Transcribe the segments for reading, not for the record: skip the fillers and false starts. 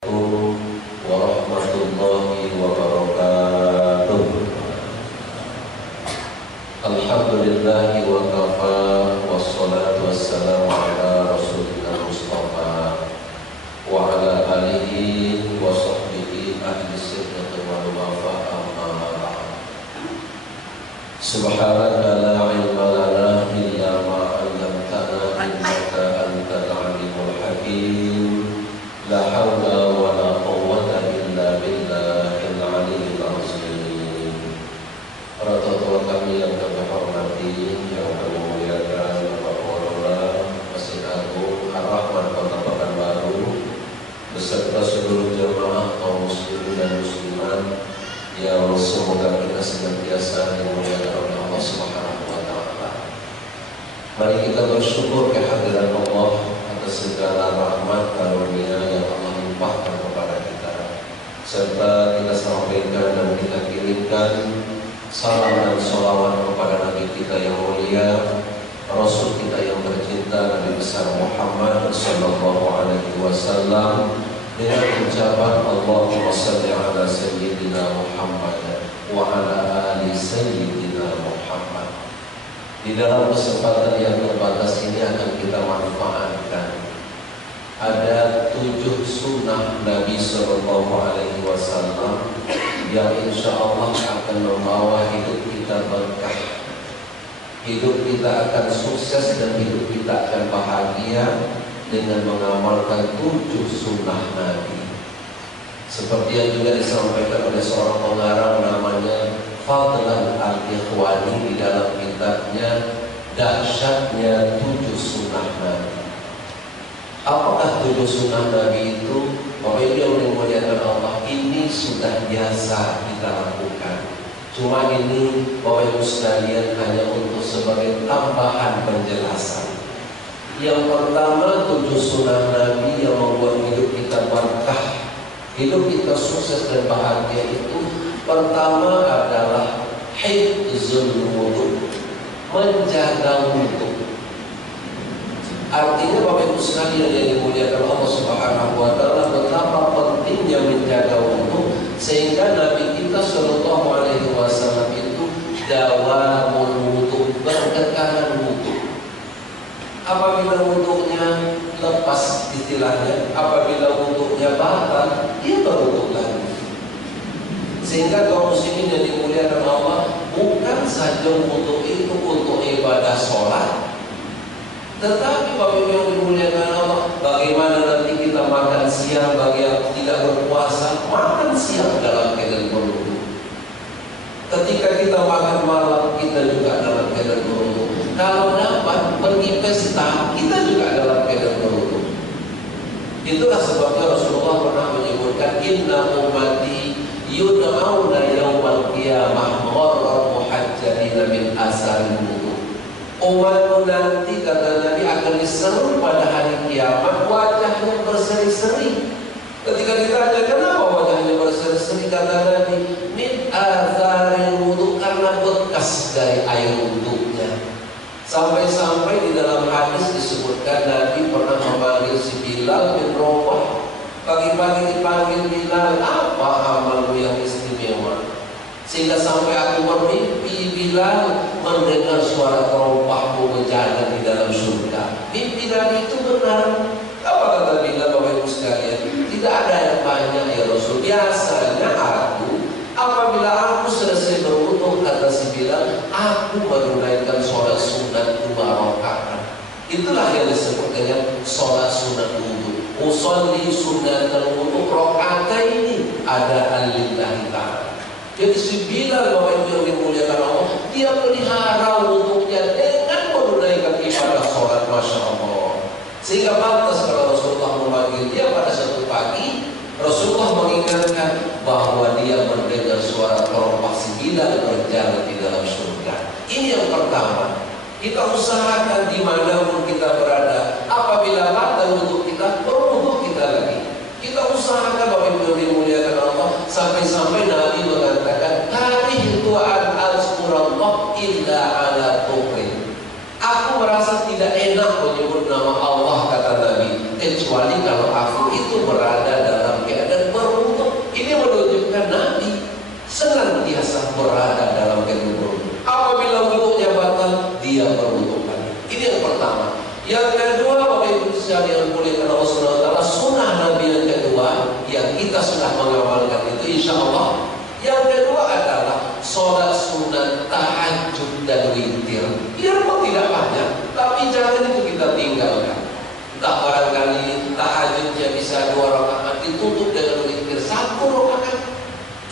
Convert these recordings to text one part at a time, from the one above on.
Assalamualaikum warahmatullahi wabarakatuh. Alhamdulillahi wa kafa, wassalatu wassalamu ala rasulina Mustafa wa ala alihi wa sahbihi ahli sidqi wal wafa, amma ba'd. Subhanaka la ilma lana illa ma 'allamtana innaka antal alimul hakim. La haula wa la quwwata illa billahil aliyyil azim. Para tua kami yang kami hormati, yang kami muliakan, Bapak Kapolda Masjid Agung Ar-Rahman Kota Pekanbaru beserta seluruh jemaah kaum muslimin dan muslimat yang semoga kita senantiasa dimuliakan oleh Allah Subhanahu wa taala. Mari kita bersyukur kehadiran Allah atas segala rahmat karunia yang Allah limpahkan kepada kita, serta kita sampaikan dan kita kirimkan salam dan sholawat kepada Nabi kita yang mulia, Rasul kita yang tercinta, Nabi besar Muhammad sallallahu alaihi wasallam, dengan ucapan Allahumma shalli ala sayyidina Muhammad wa ala ali sayyidina Muhammad. Di dalam kesempatan yang terbatas ini akan kita manfaatkan ada 7 sunnah Nabi Sallallahu Alaihi Wasallam yang insya Allah akan membawa hidup kita berkah, hidup kita akan sukses dan hidup kita akan bahagia dengan mengamalkan 7 sunnah Nabi. Seperti yang juga disampaikan oleh seorang pengarang namanya Fadlan Al-Ikhwani di dalam kitabnya Dahsyatnya 7 Sunnah Nabi. Apakah 7 sunnah Nabi itu? Bapak Ibu yang dimuliakan Allah, ini sudah biasa kita lakukan. Cuma ini Bapak Ibu sekalian hanya untuk sebagai tambahan penjelasan. Yang pertama, 7 sunnah Nabi yang membuat hidup kita berkah, hidup kita sukses dan bahagia itu, pertama adalah hifzul wudu, menjaga wudu. Artinya Bapak Ibu sekalian yang dimuliakan Allah Subhanahu wa taala, betapa pentingnya menjaga wudu, sehingga Nabi kita sallallahu alaihi wasallam itu dawamul wudu, berkekalan wudu. Apabila wudunya lepas, istilahnya apabila wudunya batal, dia berwudu lagi. Sehingga kaum muslimin yang dimuliakan Allah, bukan saja wudu itu untuk ibadah sholat, tetapi Bapak Ibu yang dimuliakan Allah, bagaimana nanti kita makan siang bagi yang tidak berpuasa, makan siang dalam keadaan berwudu. Ketika kita makan malam, kita juga dalam keadaan berwudu. Kalau dapat pergi pesta, kita juga dalam keadaan berwudu. Itulah sebabnya Rasulullah pernah menyebutkan, inna ummati yud'auna yawmal qiyamah gharran muhajjalina min asaril wudu. Umatku nanti, kata Nabi, akan diseru pada hari kiamat wajahnya berseri-seri. Ketika ditanya kenapa wajahnya berseri-seri, kata Nabi, min asaril wudu, karena bekas dari air wudunya. Sampai-sampai di dalam hadis disebutkan Nabi pernah memanggil si Bilal bin Rabah. Pagi-pagi dipanggil Bilal, apa amalmu yang istimewa? Sehingga sampai aku bermimpi Bilal mendengar suara terompahmu menjaga di dalam surga. Mimpi Nabi itu benar. Apa kata Bilal, Bapak Ibu sekalian? Tidak ada yang banyak ya Rasul. Biasanya apabila aku selesai berwudu, kata si Bilal, aku menunaikan sholat sunat 2 rakaat. Itulah yang disebut dengan sholat sunat wudu. Usolli sunnatal wudu raka'ataini adaan lillahi ta'ala. Jadi si Bilal, Bapak Ibu yang dimuliakan Allah, dia pelihara wudunya dengan menunaikan ibadah sholat, Masya Allah. Sehingga pantas kalau Rasulullah memanggil dia pada satu pagi, Rasulullah mengingatkan bahwa dia mendengar suara terompah si Bilal berjalan di dalam surga. Ini yang pertama. Kita usahakan dimanapun kita berada, apabila batal wudu kita, berwudu kita lagi. Kita usahakan Bapak Ibu yang dimuliakan Allah, sampai-sampai Nabi mengatakan, karihtu an azkurallah illa ala tuhrin. Aku merasa tidak enak menyebut nama Allah, kata Nabi, kecuali kalau aku itu berada dalam keadaan sudah mengamalkan itu, insya Allah. Yang kedua adalah sholat sunat tahajud dan witir. Biarpun tidak banyak, tapi jangan itu kita tinggalkan. Entah barangkali tahajudnya bisa 2 rakaat, ditutup dengan witir 1 rakaat.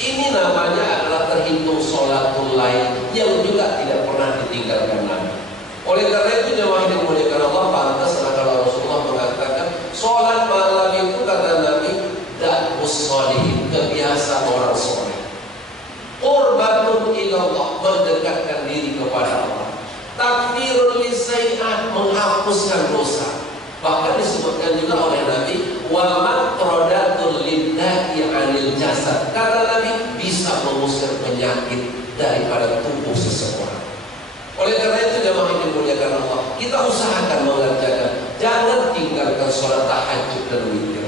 Ini namanya adalah terhitung sholatul lail yang juga tidak pernah ditinggalkan Nabi. Oleh karena itu jemaah yang dimuliakan Allah, pantas kalau Rasulullah mengatakan sholat malam itu, kata Nabi, da'us sholihin, kebiasaan orang soleh. Qurbatun ilallah, mendekatkan diri kepada Allah. Takfirul lisai'at, menghapuskan dosa. Bahkan disebutkan juga oleh Nabi, wa matrodatul lidda'i anil jasad. Kata Nabi, bisa mengusir penyakit daripada tubuh seseorang. Oleh karena itu jemaah yang dimuliakan Allah, kita usahakan mengerjakan, jangan tinggalkan sholat tahajud dan witir.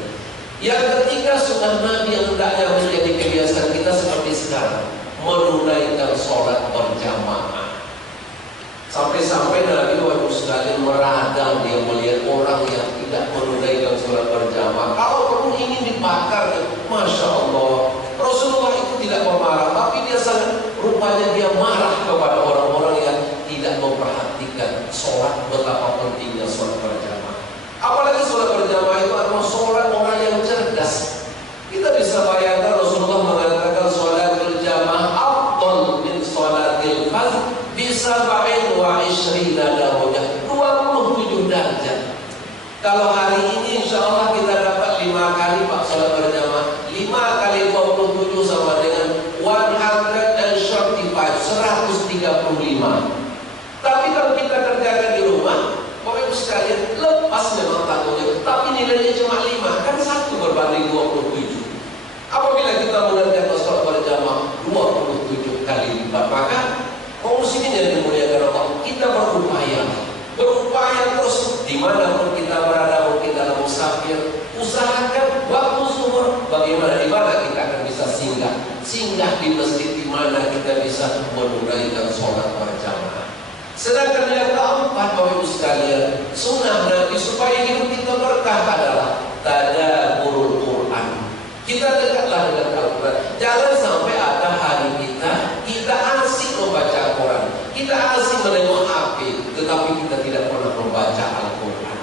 Yang ketiga, sunnah Nabi yang hendaknya menjadi kebiasaan kita seperti sekarang, menunaikan sholat berjamaah. Sampai-sampai Nabi waktu sekalian meradang, dia melihat orang yang tidak menunaikan sholat berjamaah. Kalau perlu ingin dibakar, Masya Allah. Rasulullah itu tidak memarah, tapi dia sangat, rupanya dia marah kepada orang-orang yang tidak memperhatikan sholat, betapa pentingnya sholat berjamaah. Apalagi sholat berjamaah itu adalah sholat orang yang cerdas. Kita bisa bayangkan Rasulullah mengatakan sholat berjamaah afdal min sholatil fardh bisa ba'in wa ishrina darajah, 27 derajat. Kalau hari ini insya Allah kita dapat 5 kali Pak sholat berjamaah, 5 kali 27 sama dengan 135, 135. Tapi kalau kita kerjakan di rumah, Bapak Ibu sekalian, lepas memang tanggungannya, tapi nilainya cuma 5, kan 1 berbanding 27. Apabila kita mengerjakan sholat berjamaah 27 kali lipat, maka kaum muslimin yang dimuliakan Allah, kita berupaya terus dimanapun kita berada, mungkin dalam musafir, usahakan waktu zuhur bagaimana, di mana kita akan bisa singgah di masjid, di mana kita bisa menunaikan sholat berjamaah. Sedangkan yang keempat, Bapak Ibu sekalian, sunnah Nabi supaya hidup kita berkah adalah tadabburul Quran. Kita dekatlah dengan Al-Quran. Jangan sampai ada hari kita asik membaca Al-Quran, kita asik menengok HP, tetapi kita tidak pernah membaca Al-Quran.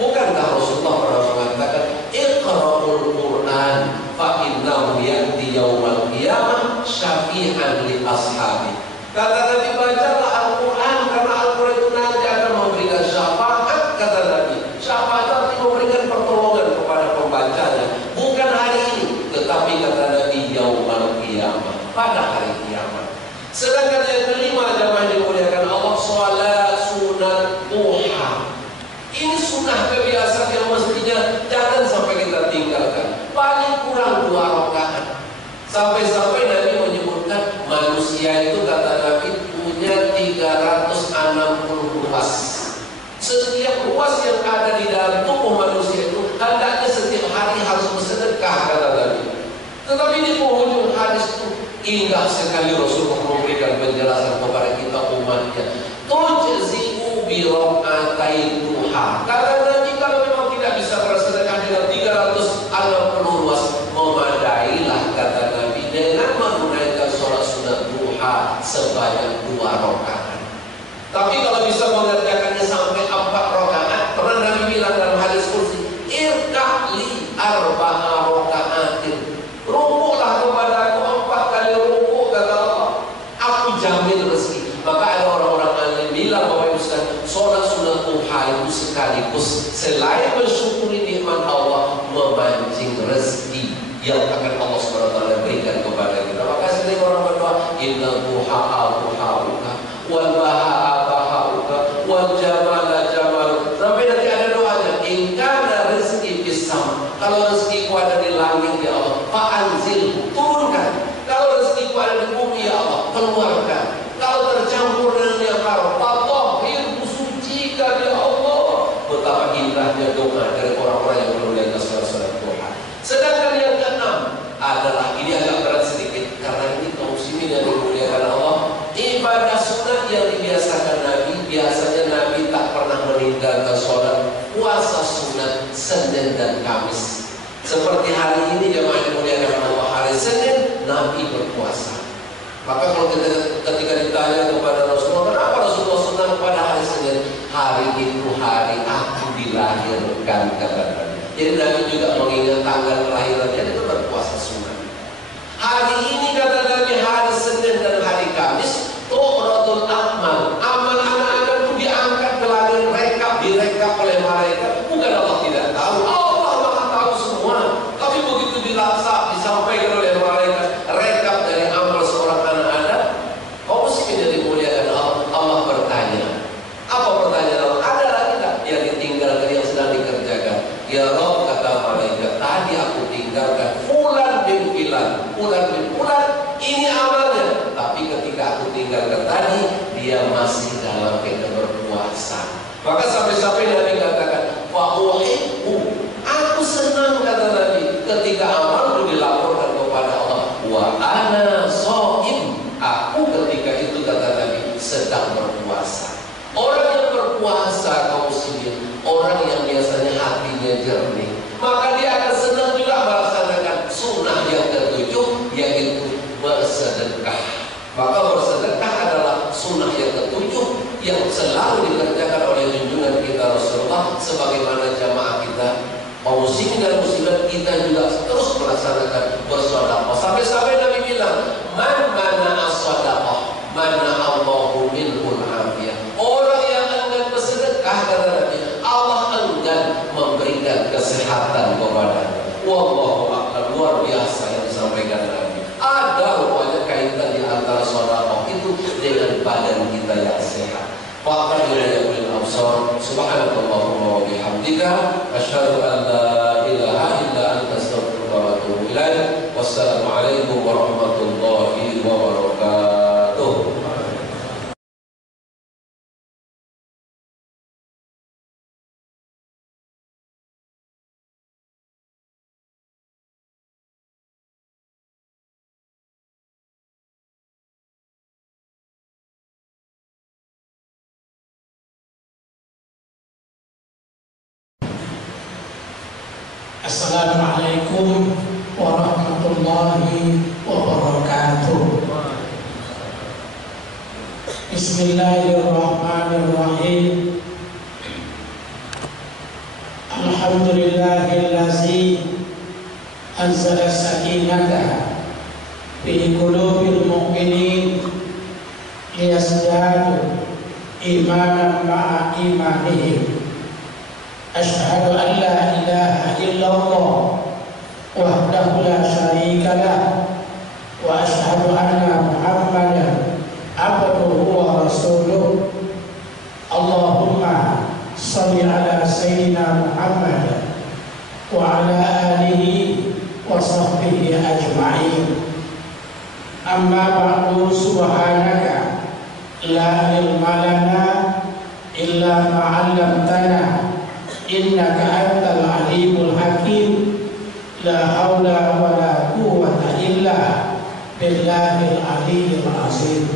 Bukankah Rasulullah pernah mengatakan, Iqra'ul Quran fa innahu ya'ti yaumal qiyamah syafi'an li ashabi. Kata Nabi, bacalah Al-Quran karena Al-Quran itu nanti akan memberikan syafaat. Kata Nabi, syafaat arti memberikan pertolongan kepada pembacanya, bukan hari ini, tetapi kata Nabi yaumal qiyamah, pada hari kiamat. Sedangkan yang kelima, jemaah dimuliakan Allah, sholat sunat duha. Ini sunnah kebiasaan yang mestinya jangan sampai kita tinggalkan. Paling kurang 2 rakaat. Sampai-sampai Nabi menyebutkan manusia itu, kata Nabi, punya 360 ruas. Setiap ruas yang ada di dalam tubuh manusia itu hendaknya setiap hari harus bersedekah, kata Nabi. Tetapi di penghujung hadis itu indah sekali Rasulullah memberikan penjelasan kepada kita umatnya. Tujzi'u bi raka'atai duha. Kata Nabi, kalau memang tidak bisa bersedekah dengan 360 ruas, memadailah, kata Nabi, dengan menunaikan sholat sunat duha sebanyak 2 rakaat. Tapi kalau bisa mengerjakannya sampai 4 rakaat, pernah Nabi bilang dalam hadis kursi, irka'li 4 rakaatin. Rukuklah kepadaku 4 kali rukuk, kata Allah, aku jamin rezeki. Maka ada orang-orang alim bilang, Bapak Ibu sekalian, sholat sunat duha itu sekaligus selain bersyukuri nikmat Allah, memancing rezeki yang akan Allah SWT berikan kepada kita. Maka sering orang berdoa, inna duha al-duha'uka wal baha'a baha'uka wal jamala jamal. Sampai nanti ada doanya, ingkana rezeki pisam. Kalau rezekiku ada di langit, ya Allah, fa'anzil, turunkan. Kalau rezekiku ada di bumi, ya Allah, keluarkan. Kalau tercampur dengan yang haram, fatahhir, sucikan, ya Allah. Betapa indahnya doa dari orang-orang yang menunaikan sholat duha. Sedangkan yang keenam adalah, ini agak berat sedikit karena ini kaum muslimin yang dimuliakan Allah, ibadah sunat yang dibiasakan Nabi. Biasanya Nabi tak pernah meninggalkan sholat puasa sunat Senin dan Kamis. Seperti hari ini jemaah dimuliakan Nabi berpuasa. Maka kalau ketika ditanya kepada Rasulullah, kenapa Rasulullah senang pada hari Senin? Hari itu hari aku dilahirkan, kata Nabi. Jadi Nabi juga mengingat tanggal kelahirannya, itu berpuasa sunnah. Hari ini kata Nabi, hari Senin dan hari Kamis, tu'radul amal. Amal anak-anak itu diangkat ke langit, direkap oleh malaikat. Bukan Allah tidak tahu, Allah Maha tahu semua. Tapi begitu disampaikan oleh malaikat, rekap dari amal seorang anak Adam, kaum muslimin yang dimuliakan Allah bertanya. Apa pertanyaan Allah? Ada lagi tak yang ditinggalkan yang sedang dikerjakan? Ya Rabb, kata malaikat, tadi aku tinggalkan fulan bin fulan, ini amalnya. Tapi ketika aku tinggalkan tadi, dia masih dalam keadaan berpuasa. Maka sampai-sampai Nabi katakan, aku senang, kata Nabi, ketika amal itu dilaporkan kepada Allah. Wa ana shaim, aku ketika itu, kata Nabi, sedang berpuasa. Orang yang berpuasa, kaum muslimin, orang yang biasanya hatinya jernih, maka dia akan senang juga melaksanakan sunnah yang ketujuh, yaitu bersedekah. Maka bersedekah adalah sunnah yang ketujuh yang selalu dikerjakan oleh junjungan kita Rasulullah, sebagaimana jamaah kita kaum muslimin dan muslimat kita juga terus melaksanakan bersedekah. Sampai-sampai Nabi bilang, man mana as-sadaqah mana Allahu minhul afiyah. Orang yang enggan bersedekah, kata Nabi, Allah enggan memberikan kesehatan kepadanya. Wallahu a'lam. Luar biasa yang disampaikan Nabi. Ada rupanya kaitan di antara sedekah itu dengan badan kita yang sehat. Subhanallahumma wa bihamdika asyhadu an la ilaha illa anta astaghfiruka wa atubu ilaik. Wassalamualaikum warahmatullahi wabarakatuh. Assalamualaikum warahmatullahi wabarakatuh. Bismillahirrahmanirrahim. Alhamdulillahillazi anzala sakinata fi qulubil mu'minin liyazdadu imanan ma'a imanihim. Asyhadu an la ilaha illallah wahdahu la syarika lah wa asyhadu anna Muhammadan abduhu wa rasuluh. Allahumma shalli ala sayyidina Muhammad wa ala alihi wa sahbihi ajma'in. Amma ba'du, subhanaka la ilma lana illa ma 'allamtana innaka antal alimul hakim. La haula wa la quwwata illa billahil aliyyil azim.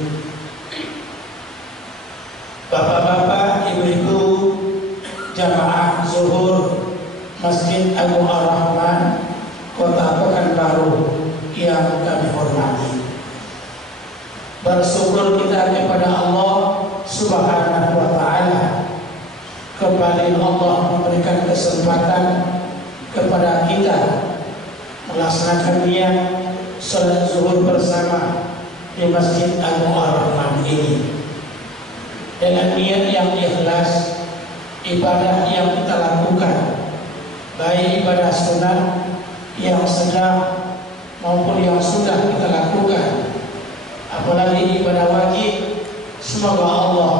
Bapak-bapak, ibu-ibu, jamaah zuhur Masjid Abu Ar-Rahman, Kota Pekanbaru yang kami hormati, bersyukur kita kepada Allah Subhanahu wa ta'ala. Kembali Allah memberikan kesempatan kepada kita melaksanakan niat salat zuhur bersama di Masjid Abu Ar-Rahman ini dengan niat yang ikhlas. Ibadah yang kita lakukan, baik ibadah sunat yang sedang maupun yang sudah kita lakukan, apalagi ibadah wajib, semoga Allah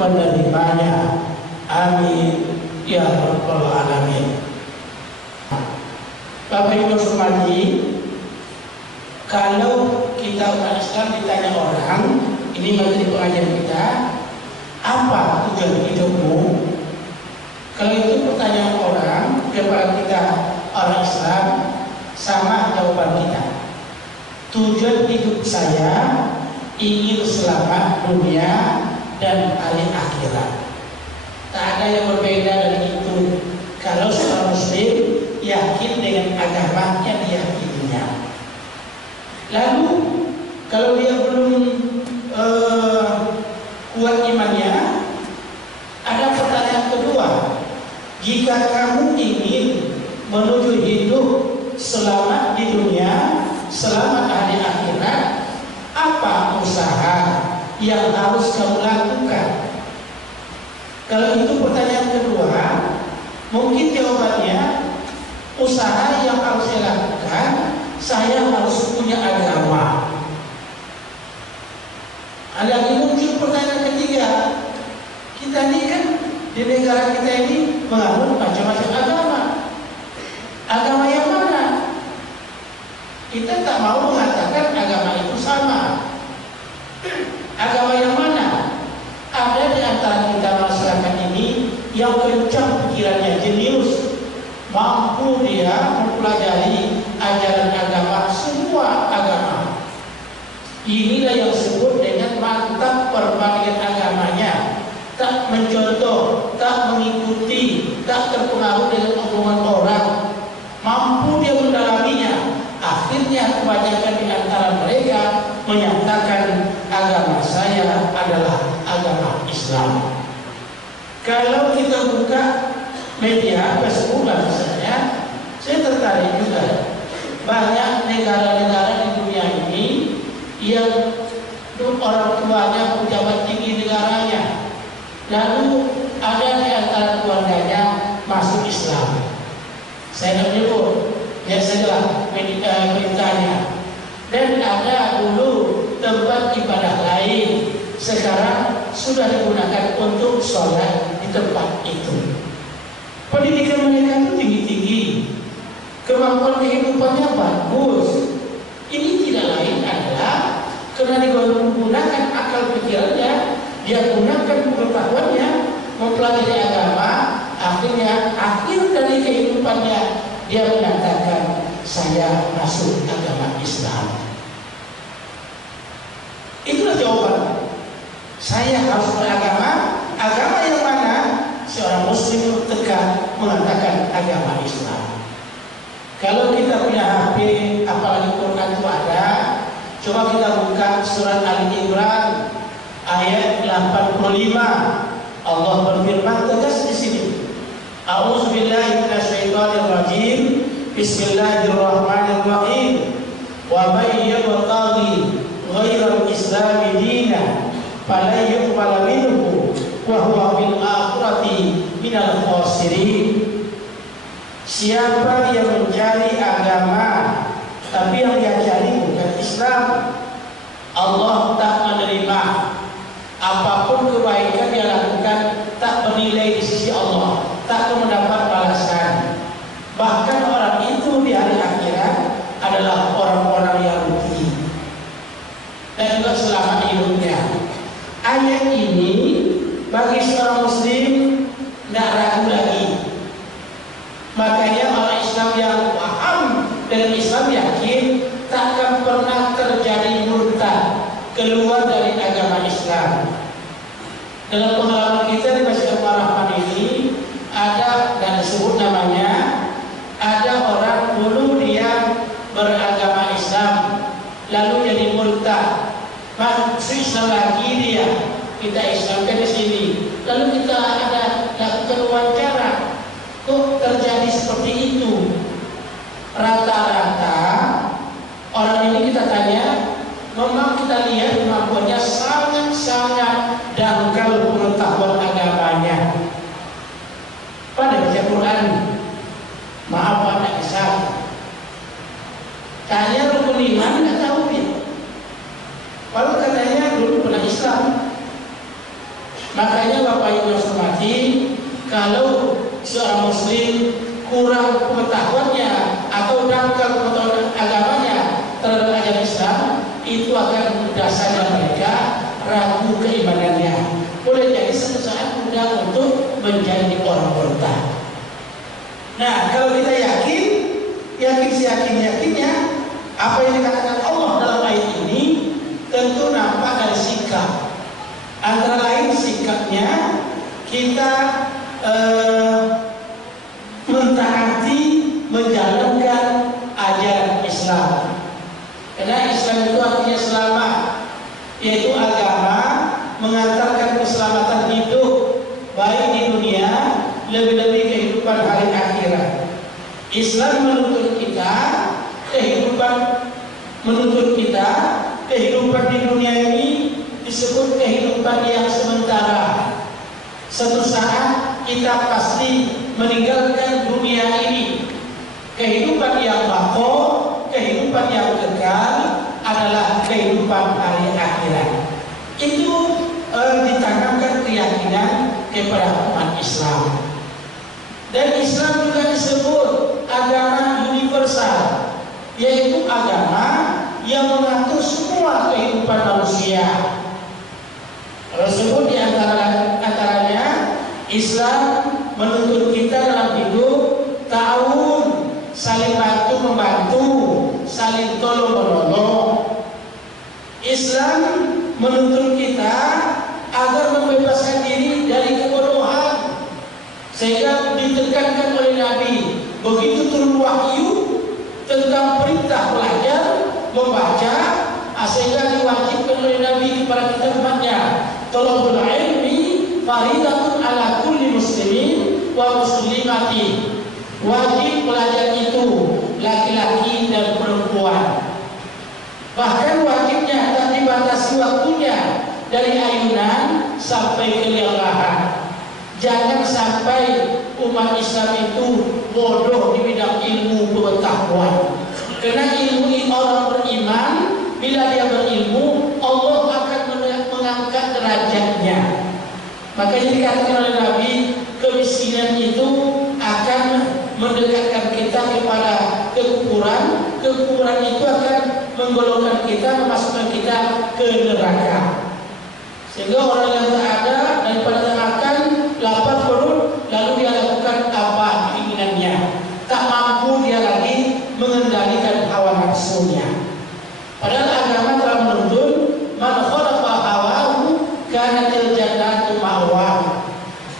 menerimanya. Amin ya rabbal alamin. Bapak Ibu sekalian, kalau kita umat Islam ditanya orang, ini materi pengajian kita, apa tujuan hidupmu? Kalau itu pertanyaan orang kepada kita orang Islam, sama jawaban kita. Tujuan hidup saya ingin selamat dunia dan hari akhirat. Tak ada yang berbeda dari itu. Kalau seorang muslim yakin dengan agama yang diyakininya. Lalu kalau dia belum kuat imannya, ada pertanyaan kedua. Jika kamu ingin menuju hidup selamat di dunia, selamat hari akhirat, apa usaha yang harus kamu lakukan? Kalau itu pertanyaan kedua, mungkin jawabannya, usaha yang harus saya lakukan, saya harus punya agama. Ada yang muncul pertanyaan ketiga, kita ini kan di negara kita ini menganut macam-macam agama. Agama yang mana? Kita tak mau mengatakan agama itu sama. Agama yang mana? Ada di antara kita masyarakat ini yang kencang pikirannya, jenius, mampu dia mempelajari ajaran agama, semua agama. Inilah yang disebut dengan mantap perbandingan agamanya. Tak mencontoh, tak mengikuti, tak terpengaruh dengan omongan orang. Mampu dia mendalaminya. Akhirnya kebanyakan di antara mereka menyatakan agama saya adalah agama Islam. Kalau kita buka media Facebook misalnya, saya tertarik juga. Banyak negara-negara di dunia ini yang orang tuanya pejabat tinggi negaranya, lalu ada di antara keluarganya masuk Islam. Saya tidak menyebut, ya sajalah beritanya. Dan ada dulu tempat ibadah lain, sekarang sudah digunakan untuk sholat di tempat itu. Pendidikan mereka itu tinggi-tinggi, kemampuan kehidupannya bagus. Ini tidak lain adalah karena digunakan akal pikirannya, dia gunakan pengetahuannya, mempelajari agama. Akhirnya akhir dari kehidupannya dia mengatakan saya masuk agama Islam. Itulah jawaban. Saya harus beragama. Agama yang mana? Seorang muslim tekan mengatakan agama Islam. Kalau kita punya HP, apalagi Quran itu ada, coba kita buka surat Ali Imran ayat 85. Allah berfirman tegas di sini. A'udzubillahi minasyaitonirrajim. Bismillahirrahmanirrahim. Wa may yabtaghi ghairal islami dinan fala yuqbal minhu wa huwa fil akhirati minal khasirin. Siapa yang mencari agama tapi yang dia cari bukan Islam, Allah tak menerima. Apapun kebaikan dia lakukan tak bernilai di sisi Allah, tak mendapat balasan. Bahkan orang itu di hari akhirat adalah orang-orang yang rugi dan juga selamat hidupnya. Ayat ini bagi seorang muslim tidak ragu lagi. Makanya orang Islam yang paham dengan Islam yakin tak akan pernah terjadi murtad, keluar dari agama Islam. Dalam pengalaman kita di Masjid Ar-Rahman ini ada dan disebut namanya, ada orang dulu dia beragama Islam lalu jadi murtad, masuk Islam lagi dia, kita Islamkan di sini, lalu kita ada lakukan wawancara. Kok terjadi seperti itu? Rata-rata orang ini kita tanya, memang kita lihat kemampuannya sangat-sangat dangkal pengetahuan agamanya. Pada baca Quran, maaf Pak Kisah. Tanya rukun iman nggak tahu dia. Kalau katanya dulu pernah Islam. Makanya Bapak Ibu yang hormati, kalau seorang muslim kurang pengetahuannya atau dangkal pengetahuan agamanya terhadap ajaran Islam, itu akan berdasarkan mereka ragu keimanannya. Boleh jadi suatu saat mudah untuk menjadi orang murtad. Nah, kalau kita yakin seyakin-yakinnya apa yang dikatakan Allah dalam ayat ini, tentu nampak dari sikap. Antara lain sikapnya kita mentaati, menjalankan ajaran Islam. Karena Islam menuntut kita kehidupan di dunia ini disebut kehidupan yang sementara. Suatu saat kita pasti meninggalkan dunia ini. Kehidupan yang bako, kehidupan yang kekal adalah kehidupan hari akhirat. Itu ditanamkan keyakinan kepada umat Islam. Dan Islam juga disebut agama universal, yaitu agama yang mengatur semua kehidupan manusia. Tersebut di antaranya Islam menuntut kita dalam hidup ta'awun, saling bantu membantu, saling tolong menolong. Islam menuntut kita agar membebaskan diri dari kebodohan, sehingga ditekankan oleh Nabi begitu turun wahyu tentang perintah belajar membaca, sehingga diwajibkan oleh Nabi kepada kita umatnya, thalabul ilmi faridatun ala kulli muslimin wa muslimati. Wajib belajar itu laki-laki dan perempuan. Bahkan wajibnya tak dibatasi waktunya, dari ayunan sampai kelimpahan. Jangan sampai umat Islam itu bodoh di bidang ilmu pengetahuan. Karena ilmu orang beriman, bila dia berilmu, Allah akan mengangkat derajatnya. Makanya dikatakan oleh Nabi, kemiskinan itu akan mendekatkan kita kepada kekufuran. Kekufuran itu akan menggolongkan kita, memasukkan kita ke neraka. Sehingga orang yang tak ada daripada makan, lapar perut, lalu dia lakukan apa keinginannya. Tak mampu dia lagi mengendalikan hawa nafsunya. Padahal agama telah menuntut man khalaqa hawahu kanatil jannatu ma'wahu.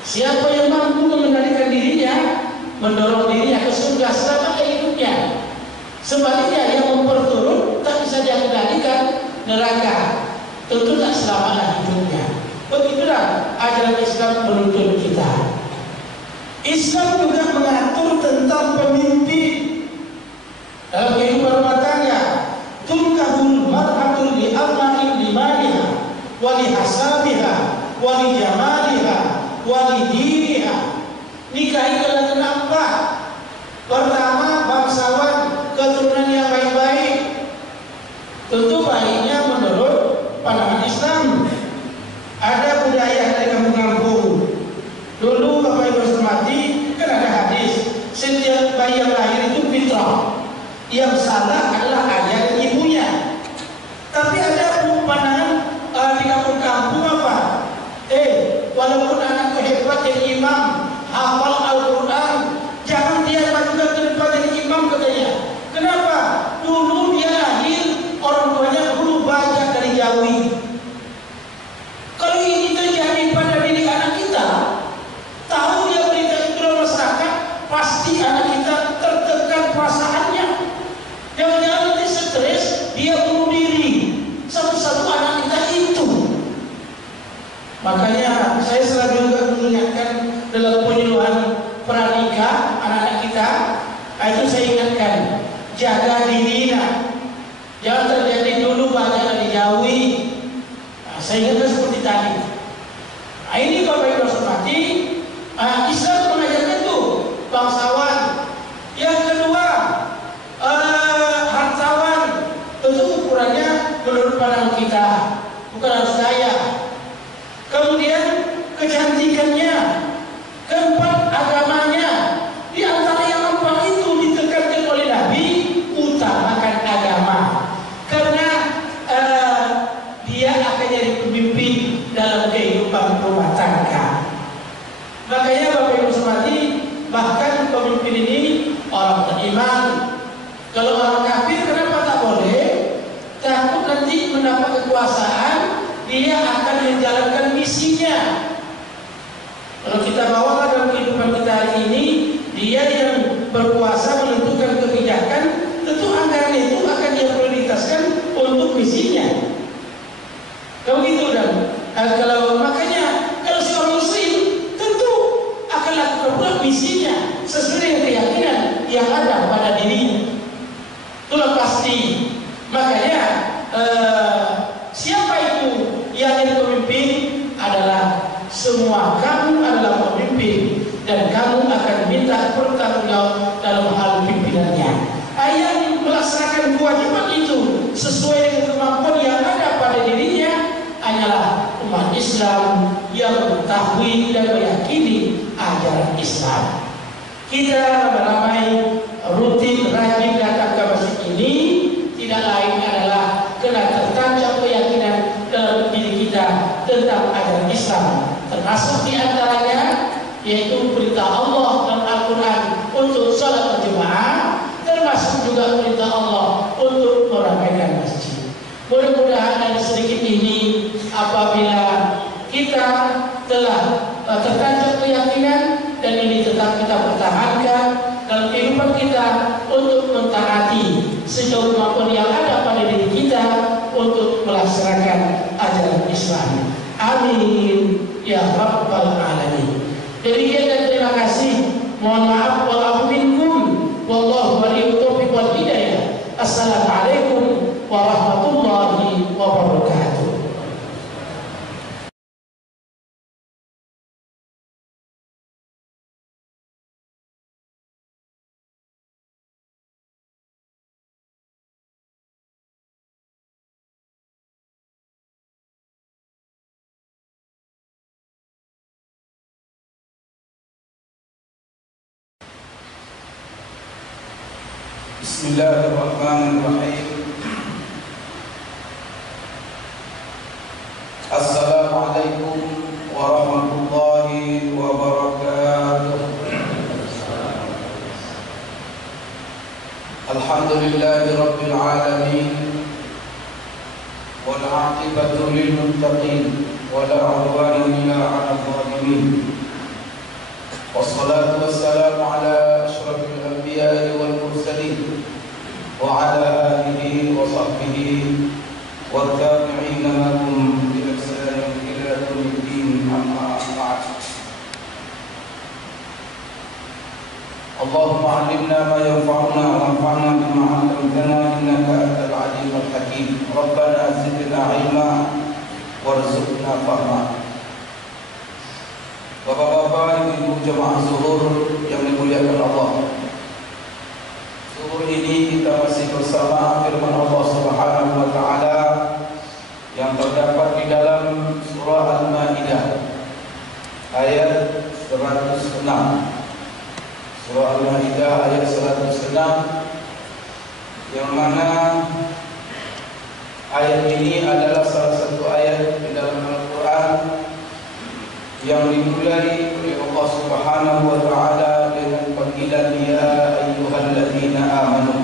Siapa yang mampu mengendalikan dirinya, mendorong dirinya ke surga selama hidupnya. Sebaliknya yang memperturut tak bisa dia kendalikan, neraka, tentu tak selamanya hidupnya. Begitulah ajaran Islam menuntut kita. Islam juga mengatur tentang pemimpin dalam kehidupan rumah tangga. Tunkahul mar'atul li ama'in limaniha wa li hasabiha wa li jamaliha wa li diniha. Nikahi kalangan apa? Pertama, bangsawan, keturunan yang baik-baik. Tentu baiknya menurut pandangan Islam. Ada budaya dari kampung-kampung. Dulu Bapak Ibu hormati, kan ada hadis, setiap bayi yang lahir itu fitrah. Yang salah adalah ayah dan ibunya. Tapi ada pandangan di kampung-kampung apa? Walaupun anakku hebat jadi imam, hafal Al-Quran, jangan dia majukan ke depan jadi imam katanya. Kenapa? Dulu dia lahir, orang tuanya dulu belajar dari Jawi. Kalau ini terjadi pada diri anak kita, tahu dia berita itu dalam masyarakat, pasti anak kita tertekan perasaannya. Jangan-jangan nanti stres, dia bunuh diri. Satu-satu anak kita itu. Makanya saya selalu juga mengingatkan dalam penyuluhan pranikah anak-anak kita, itu saya ingatkan, jaga diri. Jangan terjadi dulu banyak dari Jawi. Saya ingatkan seperti tadi. Ini Bapak Ibu hormati, Islam mengajarkan itu bangsawan. Yang kedua, hartawan. Tentu ukurannya menurut pandangan kita, bukan harus kaya. Kemudian kecantikannya. Keempat, agamanya. Di antara yang keempat itu ditekankan oleh Nabi, utamakan agama. Karena dia akan jadi pemimpin dalam kehidupan rumah tangga. Makanya Bapak Ibu hormati, bahkan pemimpin ini orang beriman. Kalau orang kafir, kenapa tak boleh? Takut nanti mendapat kekuasaan, dia akan menjalankan misinya. Kalau kita bawa dalam kehidupan kita hari ini, dia yang berkuasa menentukan kebijakan, tentu anggaran itu akan dia prioritaskan untuk misinya. Kalau gitu kalau makanya kalau seorang muslim tentu akan lakukan pula misinya sesuai dengan keyakinan yang ada pasti. Makanya siapa itu yang jadi pemimpin? Adalah semua kamu adalah pemimpin dan kamu akan minta pertanggungjawab dalam hal pimpinannya. Yang melaksanakan kewajiban itu sesuai dengan kemampuan yang ada pada dirinya hanyalah umat Islam yang mengetahui dan meyakini ajaran Islam. Kita ramai-ramai rutin rajin datang ke masjid ini tidak lain adalah karena tertancap keyakinan dalam diri kita tentang ajaran Islam, termasuk diantaranya yaitu perintah Allah dan Al-Quran untuk salat berjamaah, termasuk juga perintah Allah untuk meramaikan masjid. Mudah-mudahan dari sedikit ini, apabila kita telah tertancap keyakinan dan ini tetap kita pertahankan dalam kehidupan kita untuk mentaati sejauh kemampuan yang ada pada diri kita untuk melaksanakan ajaran Islam. Amin ya rabbal alamin. Demikian dan terima kasih. Mohon maaf wal minkum. Wallahu waliyut taufiq wal hidayah. Assalamualaikum warahmatullahi wabarakatuh. Bismillahirrahmanirrahim. Assalamualaikum warahmatullahi wabarakatuh. Alhamdulillahi rabbil alamin, wal 'aqibatu lil muttaqin, wa la 'udwana illa 'alal zalimin. Wassalatu wassalamu ala asyrafil anbiya'i wal mursalin wa ala alihi wa sahbihi wa tabi'ina lahum bi ihsanin ila yaumiddin, amma ba'd. Allahumma 'allimna ma yanfa'una wanfa'na bima 'allamtana innaka antal 'alimul hakim. Rabbana zidna 'ilma warzuqna fahma. Bapak-bapak, ibu jemaah zuhur yang dimuliakan Allah, zuhur ini kita masih bersama firman Allah Subhanahu wa taala yang terdapat di dalam surah Al-Maidah ayat 106. Surah Al-Maidah ayat 106, yang mana ayat ini adalah salah satu ayat di dalam Al-Quran yang dimulai oleh Allah Subhanahu wa taala dengan panggilan ya ayyuhalladzina amanu.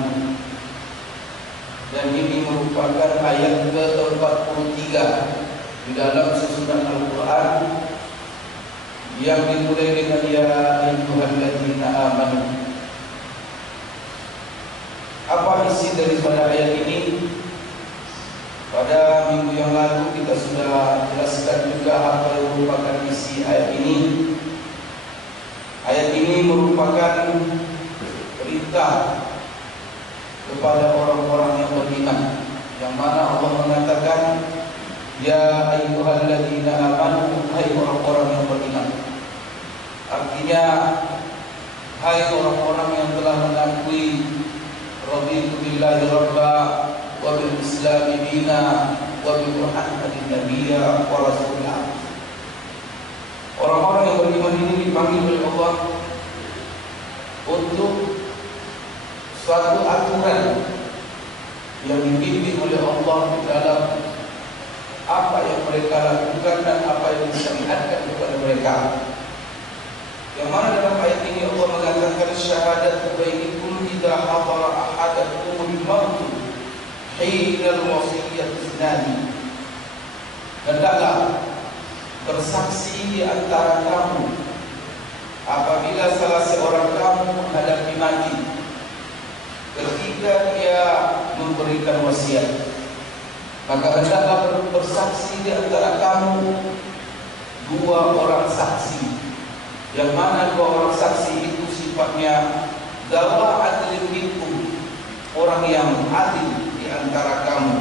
Dan ini merupakan ayat ke-43 di dalam susunan Al-Qur'an yang dimulai dengan ya ayyuhalladzina amanu. Apa isi daripada ayat ini? Pada minggu yang lalu kita sudah jelaskan juga apa yang merupakan isi ayat ini. Ayat ini merupakan perintah kepada orang-orang yang beriman, yang mana Allah mengatakan ya ayyuhalladzina amanu, hai orang-orang yang beriman. Artinya hai orang-orang yang telah mengakui raditu billahi rabba wa bil islami dina wa bi Muhammadin nabiyya wa rasulah. Orang-orang yang beriman ini dipanggil oleh Allah untuk suatu aturan yang dibimbing oleh Allah di dalam apa yang mereka lakukan dan apa yang disyariatkan kepada mereka. Yang mana dalam ayat ini Allah mengatakan syahadatu bainakum idza hadara ahadakumul maut hinal wasiyyah isnani. Hendaklah bersaksi di antara kamu apabila salah seorang kamu menghadapi mati ketika dia memberikan wasiat, maka hendaklah bersaksi di antara kamu dua orang saksi, yang mana dua orang saksi itu sifatnya dawa adlin minkum, orang yang adil di antara kamu.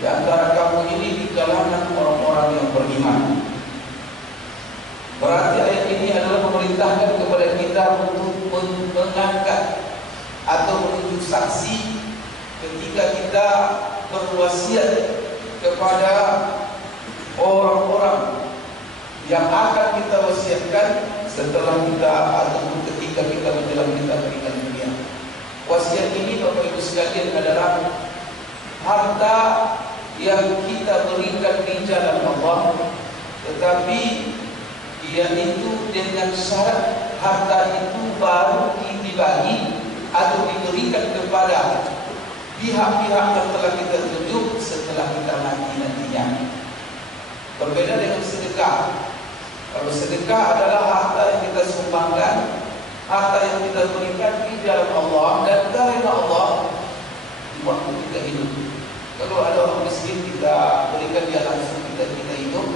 Di antara kamu ini di kalangan orang-orang yang beriman. Berarti ayat ini adalah memerintahkan kepada kita untuk mengangkat atau menunjuk saksi ketika kita berwasiat kepada orang-orang yang akan kita wasiatkan setelah kita ataupun ketika kita meninggal dunia. Wasiat ini Bapak Ibu sekalian adalah harta yang kita berikan di jalan Allah, tetapi dia itu dengan syarat harta itu baru dibagi atau diberikan kepada pihak-pihak yang telah kita tunjuk setelah kita mati nantinya. Berbeda dengan sedekah. Kalau sedekah adalah harta yang kita sumbangkan, harta yang kita berikan di jalan Allah dan karena Allah di waktu kita hidup. Kalau ada orang miskin kita berikan dia langsung kita hidup,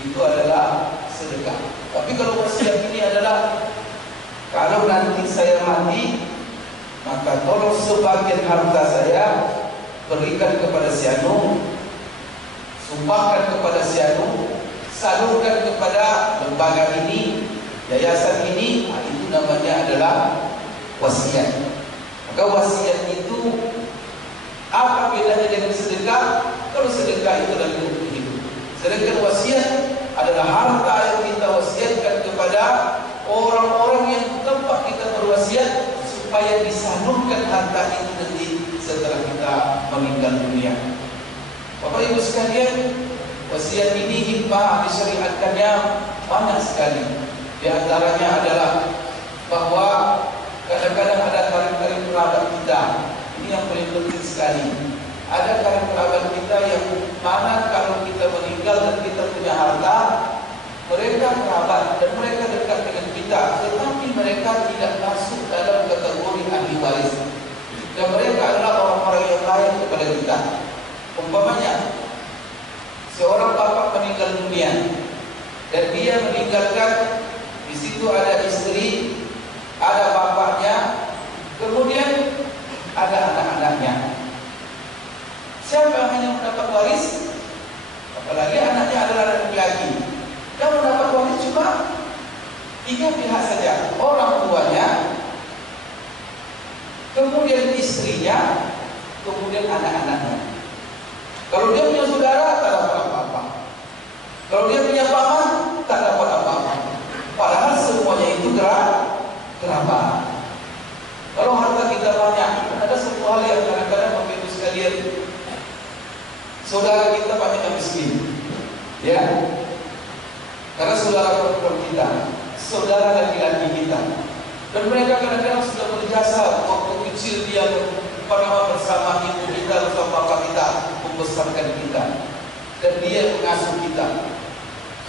itu adalah sedekah. Tapi kalau wasiat ini adalah kalau nanti saya mati, maka tolong sebagian harta saya berikan kepada si anu, sumpahkan kepada si anu, salurkan kepada lembaga ini, yayasan ini. Itu namanya adalah wasiat. Maka wasiat itu apa bedanya dengan sedekah? Kalau sedekah itu adalah hidup. Sedangkan wasiat adalah harta yang kita wasiatkan kepada orang-orang yang tempat kita berwasiat supaya disalurkan harta itu nanti setelah kita meninggal dunia. Bapak Ibu sekalian, wasiat ini hikmah disyariatkannya banyak sekali. Di antaranya adalah bahwa kadang-kadang ada karib-karib kerabat kita. Ini yang paling penting sekali. Ada karib kerabat kita yang mana kalau kita meninggal dan kita punya harta, mereka kerabat dan mereka dekat dengan kita, tetapi mereka tidak masuk dalam kategori ahli waris. Dan mereka adalah orang-orang yang lain kepada kita. Umpamanya, seorang bapak meninggal dunia dan dia meninggalkan di situ ada istri, ada bapaknya, kemudian ada anak-anaknya. Siapa yang mendapat waris? Apalagi anaknya adalah laki-laki. Yang mendapat waris cuma 3 pihak saja. Orang tuanya, kemudian istrinya, kemudian anak-anaknya. Kalau dia punya saudara, tak dapat apa-apa. Kalau dia punya paman, tak dapat apa-apa. Padahal semuanya itu kerabat. Kalau harta kita banyak, ada satu hal yang kadang-kadang Bapak Ibu sekalian, saudara kita banyak yang miskin, ya. Karena saudara perempuan kita, saudara laki-laki kita, dan mereka kadang-kadang sudah berjasa waktu kecil dia bersama ibu kita, bersama bapak kita, membesarkan kita, dan dia mengasuh kita.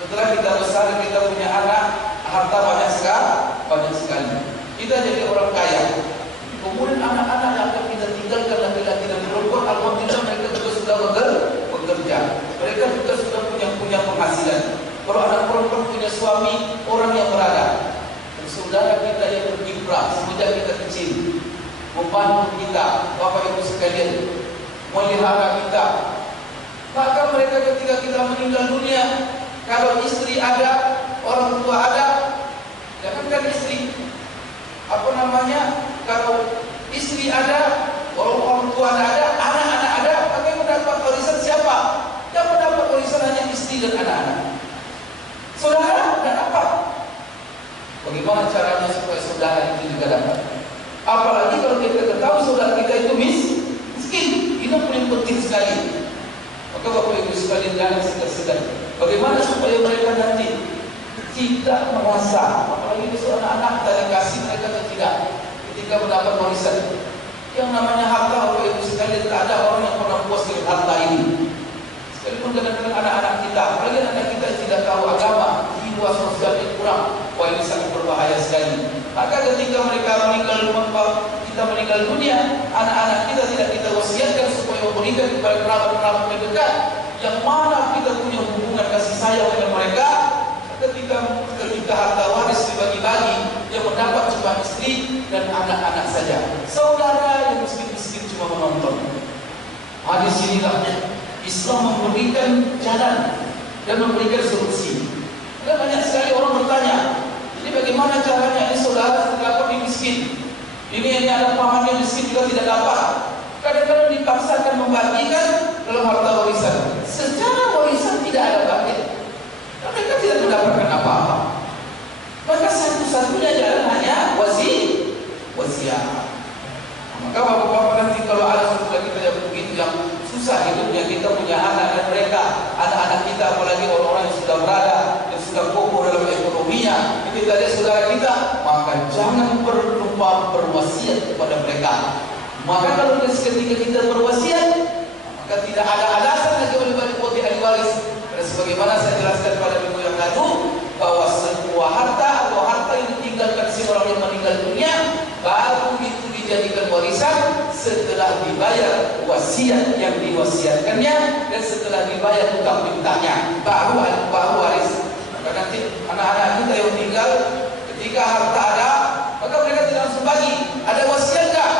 Setelah kita besar, kita punya anak, harta banyak sekali. Kita jadi orang kaya. Kemudian anak-anak yang akan kita tinggalkan laki-laki dan perempuan, alhamdulillah mereka juga sudah bekerja. Mereka juga sudah punya penghasilan. Kalau anak perempuan punya suami, orang yang berada. Dan saudara kita yang berkiprah sejak kita kecil, membantu kita, Bapak Ibu sekalian, melihara kita. Maka mereka ketika kita meninggal dunia, kalau istri ada, orang tua ada, jangankan istri, kalau istri ada, orang tua ada, anak-anak ada, maka yang mendapat warisan siapa? Yang mendapat warisan hanya istri dan anak-anak. Saudara tidak dapat. Bagaimana caranya supaya saudara itu juga dapat? Apalagi kalau kita ketahui saudara kita itu miskin, itu paling penting sekali. Maka Bapak Ibu sekalian jangan segan-segan. Bagaimana supaya mereka nanti tidak merasa, apalagi seorang anak kita dikasih mereka tidak ketika mendapat warisan. Yang namanya harta, Bapak Ibu sekalian, tak ada orang yang pernah puas dengan harta ini. Sekalipun kadang-kadang anak-anak kita, apalagi anak kita yang tidak tahu agama, jiwa sosialnya kurang, wah ini sangat berbahaya sekali. Maka ketika mereka kita meninggal dunia, anak-anak kita tidak kita wasiatkan supaya memberikan kepada kerabat-kerabat terdekat yang mana kita punya hubungan kasih sayang dengan mereka. Ketika harta waris dibagi-bagi, yang mendapat cuma istri dan anak-anak saja. Saudara yang menonton. Di sinilah Islam memberikan jalan dan memberikan solusi. Dan banyak sekali orang bertanya, jadi bagaimana caranya ini saudara dapat di miskin? Ini ada pamannya miskin juga tidak dapat. Kadang-kadang dipaksakan membagikan dalam harta warisan. Secara warisan tidak ada bagi. Mereka tidak mendapatkan apa-apa. Maka satu-satunya jalan hanya wasiat. Maka bapak-bapak nanti kalau ada satu lagi yang begitu yang susah hidupnya, kita punya anak dan mereka, anak-anak kita apalagi orang-orang yang sudah berada, yang sudah kokoh dalam ekonominya, kita lihat saudara kita, maka jangan berlupa berwasiat kepada mereka. Maka kalau ketika kita berwasiat, maka tidak ada alasan lagi oleh ahli waris. Dan sebagaimana saya jelaskan pada minggu yang lalu, bahwa sebuah harta atau harta yang ditinggalkan si orang yang meninggal dunia, baru itu dijadikan warisan setelah dibayar wasiat yang diwasiatkannya dan setelah dibayar hutang piutangnya, baru waris. Maka nanti anak-anak kita yang tinggal, ketika harta ada, maka mereka tidak langsung bagi. Ada wasiat tak?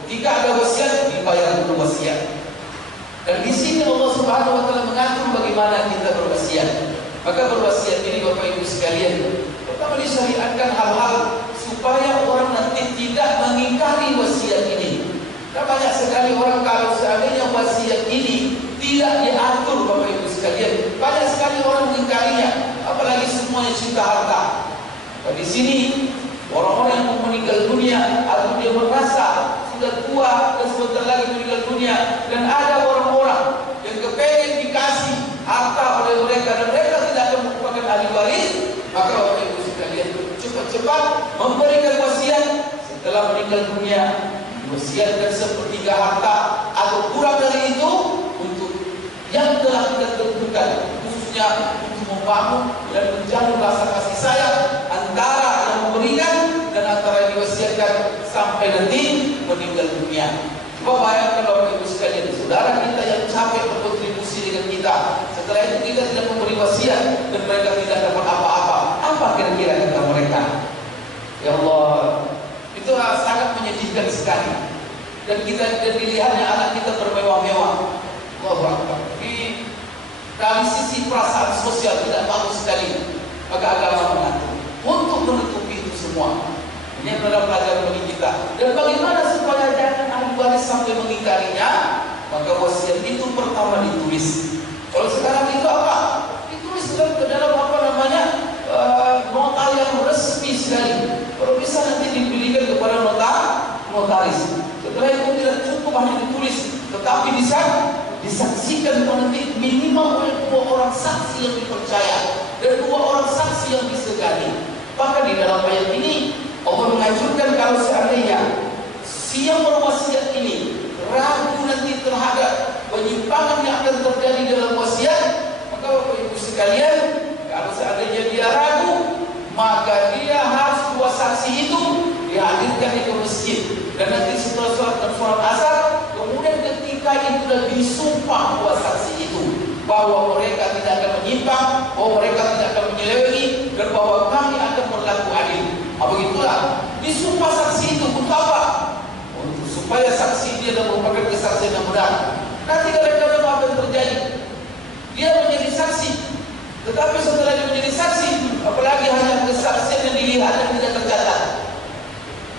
Ketika ada wasiat, dibayar dulu wasiat. Dan di sini Allah Subhanahu wa taala mengatur bagaimana kita berwasiat. Maka berwasiat ini Bapak Ibu sekalian, pertama disyariatkan hal-hal supaya orang nanti tidak mengingkari wasiat ini. Dan banyak sekali orang kalau seandainya wasiat ini tidak diatur Bapak Ibu sekalian, banyak sekali orang mengingkarinya, apalagi semuanya cinta harta. Dan di sini orang-orang yang meninggal dunia atau dia merasa sudah tua dan sebentar lagi meninggal dunia, dan ada orang-orang yang kepengen dikasih harta oleh mereka dan mereka tidak akan merupakan ahli waris, maka Bapak Ibu sekalian cepat-cepat memberikan wasiat setelah meninggal dunia, diwasiatkan sepertiga harta atau kurang dari itu untuk yang telah kita tentukan, khususnya untuk membangun dan menjalin rasa kasih sayang antara yang memberikan dan antara yang diwasiatkan sampai nanti meninggal dunia. Coba bayangkan Bapak Ibu sekalian, saudara kita yang capek berkontribusi dengan kita, setelah itu kita tidak memberi wasiat dan mereka tidak dapat apa-apa. Apa kira-kira kata mereka? Ya Allah, itu sangat menyedihkan sekali. Dan dilihatnya anak kita bermewah-mewah. Allahu Akbar. Dari sisi perasaan sosial tidak bagus sekali. Maka agama mengatur untuk menutupi itu semua. Ini adalah pelajaran bagi kita. Dan bagaimana supaya jangan ahli waris sampai mengingkarinya? Maka wasiat itu pertama ditulis. Kalau sekarang itu apa? Ditulis dalam apa namanya, nota yang resmi sekali. Kalau bisa nanti diberikan kepada notaris. Setelah itu tidak cukup hanya ditulis, tetapi disaksikan nanti minimal oleh 2 orang saksi yang dipercaya dan 2 orang saksi yang disegani. Maka di dalam ayat ini Allah menganjurkan kalau seandainya si yang berwasiat ini ragu nanti terhadap penyimpangan yang akan terjadi dalam wasiat, maka Bapak Ibu sekalian, kalau seandainya dia ragu, maka dia harus 2 saksi itu dihadirkan ke masjid. Dan nanti setelah sholat asar, kemudian ketika itu sudah disumpah 2 saksi itu bahwa mereka tidak akan menyimpang, bahwa mereka tidak akan menyelewengi, dan bahwa kami akan berlaku adil. Begitulah disumpah saksi itu untuk apa? Untuk supaya saksi dia adalah merupakan kesaksian yang benar. Nanti kadang-kadang apa yang terjadi? Dia menjadi saksi, tetapi setelah dia menjadi saksi, apalagi hanya kesaksian yang dilihat dan tidak tercatat.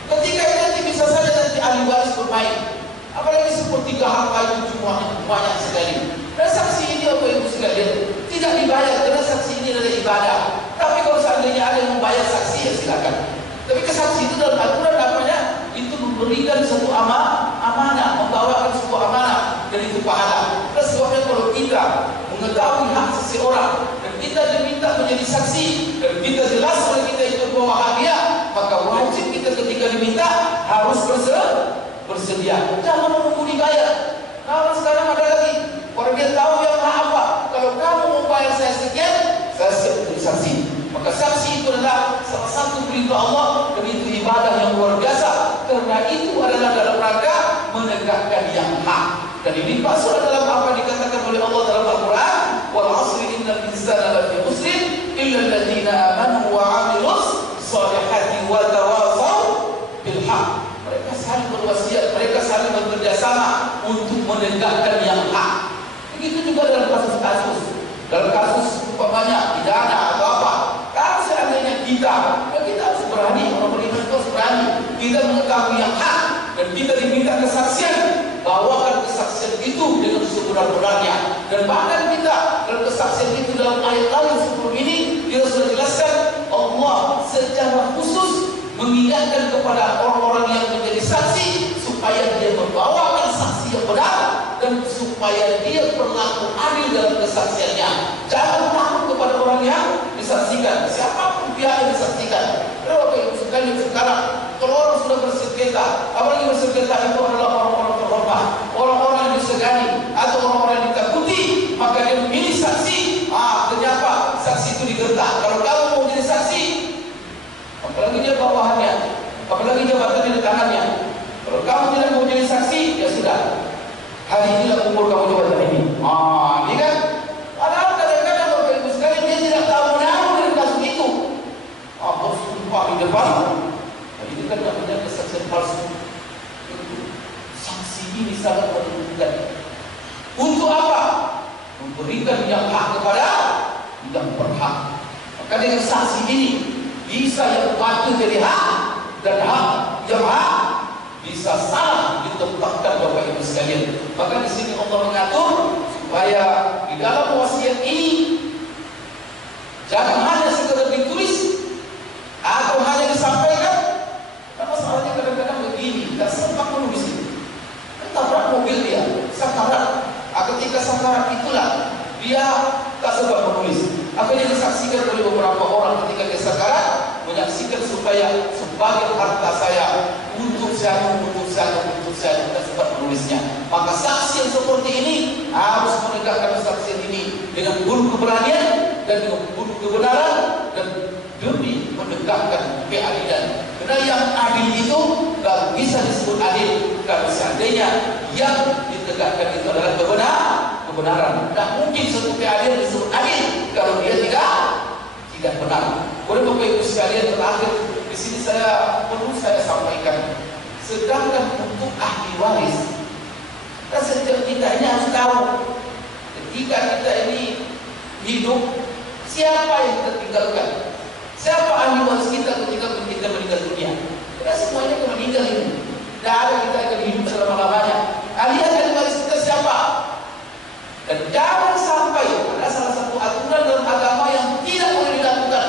Ketika itu nanti bisa saja nanti ahli waris bermain. Apalagi sepertiga harta itu jumlahnya banyak sekali. Dan saksi ini Bapak Ibu sekalian tidak dibayar karena saksi ini adalah ibadah. Tapi kalau seandainya ada yang membayar saksi, ya silakan. Tapi kesaksi itu dalam aturan namanya itu memberikan satu amanah, membawakan sebuah amanah dan itu pahala. Dan sebabnya kalau kita mengetahui hak seseorang dan kita diminta menjadi saksi dan kita jelas oleh kita itu bahwa hadiah, maka wajib kita ketika diminta harus bersedia. Jangan menunggu dibayar. Kalau sekarang ada lagi orang dia tahu yang hak apa. Kalau kamu mau bayar saya sekian, saya siap menjadi saksi. Maka saksi itu adalah salah satu perintah Allah dan itu ibadah yang luar biasa. Karena itu adalah dalam rangka menegakkan yang hak. Dan ini masuk dalam apa dikatakan oleh Allah dalam Al-Quran. Wal 'asri innal insana lafi khusr illa alladziina aamanu wa 'amilus shalihati wa tawassaw bil haqq. Mereka saling berwasiat, mereka saling bekerja sama juga dalam kasus umpamanya pidana atau apa. Kalau seandainya kita harus berani, orang beriman itu harus berani. Kita mengetahui yang hak dan kita diminta kesaksian, bawakan kesaksian itu dengan sebenar-benarnya. Dan bahkan kita dalam kesaksian itu dalam ayat lain sebelum ini kita sudah jelaskan Allah secara khusus mengingatkan kepada orang-orang yang menjadi saksi supaya dia membawakan saksi yang benar dan supaya dia berlaku adil dalam kesaksiannya. Jangan takut kepada orang yang disaksikan, siapapun pihak yang disaksikan. Bapak Ibu sekalian, sekarang kalau orang sudah bersengketa, apalagi bersengketa itu adalah orang-orang terhormat, orang-orang yang disegani atau orang-orang yang ditakuti, maka dia memilih saksi. Ternyata saksi itu digertak. Kalau kamu mau jadi saksi, apalagi dia bawahannya, apalagi jabatannya di tangannya. Kalau kamu tidak mau jadi saksi, ya sudah. Hari inilah umur kamu jabatan ini. Ini kan. Padahal kadang-kadang Bapak Ibu sekalian dia tidak tahu menahu dari kasus itu. Bersumpah di depan. Itu kan namanya kesaksian palsu. Saksi ini sangat menentukan. Untuk apa? Memberikan yang hak kepada yang berhak. Maka dengan saksi ini bisa yang batil jadi hak dan hak yang hak bisa salah ditempatkan Bapak Ibu sekalian. Maka di sini Allah mengatur supaya di dalam wasiat ini jangan hanya sekedar ditulis atau hanya disampaikan. Karena masalahnya kadang-kadang begini, tidak sempat menulis itu. Tabrak mobil dia, sakarat. Ketika sakarat itulah dia tak sempat menulis. Akhirnya disaksikan oleh beberapa orang ketika dia sakarat, menyaksikan supaya sebagai harta saya untuk saya tidak sempat menulisnya. Maka saksi yang seperti ini harus menegakkan kesaksian ini dengan penuh keberanian dan dengan penuh kebenaran dan demi menegakkan keadilan. Karena yang adil itu baru bisa disebut adil kalau seandainya yang ditegakkan itu adalah kebenaran. Tak mungkin suatu keadilan disebut adil kalau dia tidak benar. Oleh Bapak Ibu sekalian, terakhir di sini perlu saya sampaikan. Sedangkan untuk ahli waris, dan setiap kita ini harus tahu ketika kita ini hidup, siapa yang kita tinggalkan, siapa ahli waris kita ketika kita meninggal dunia. Kita semuanya akan meninggal ini. Tidak ada kita akan hidup selama-lamanya. Ahli waris kita siapa? Dan jangan sampai ada salah satu aturan dalam agama yang tidak boleh dilakukan.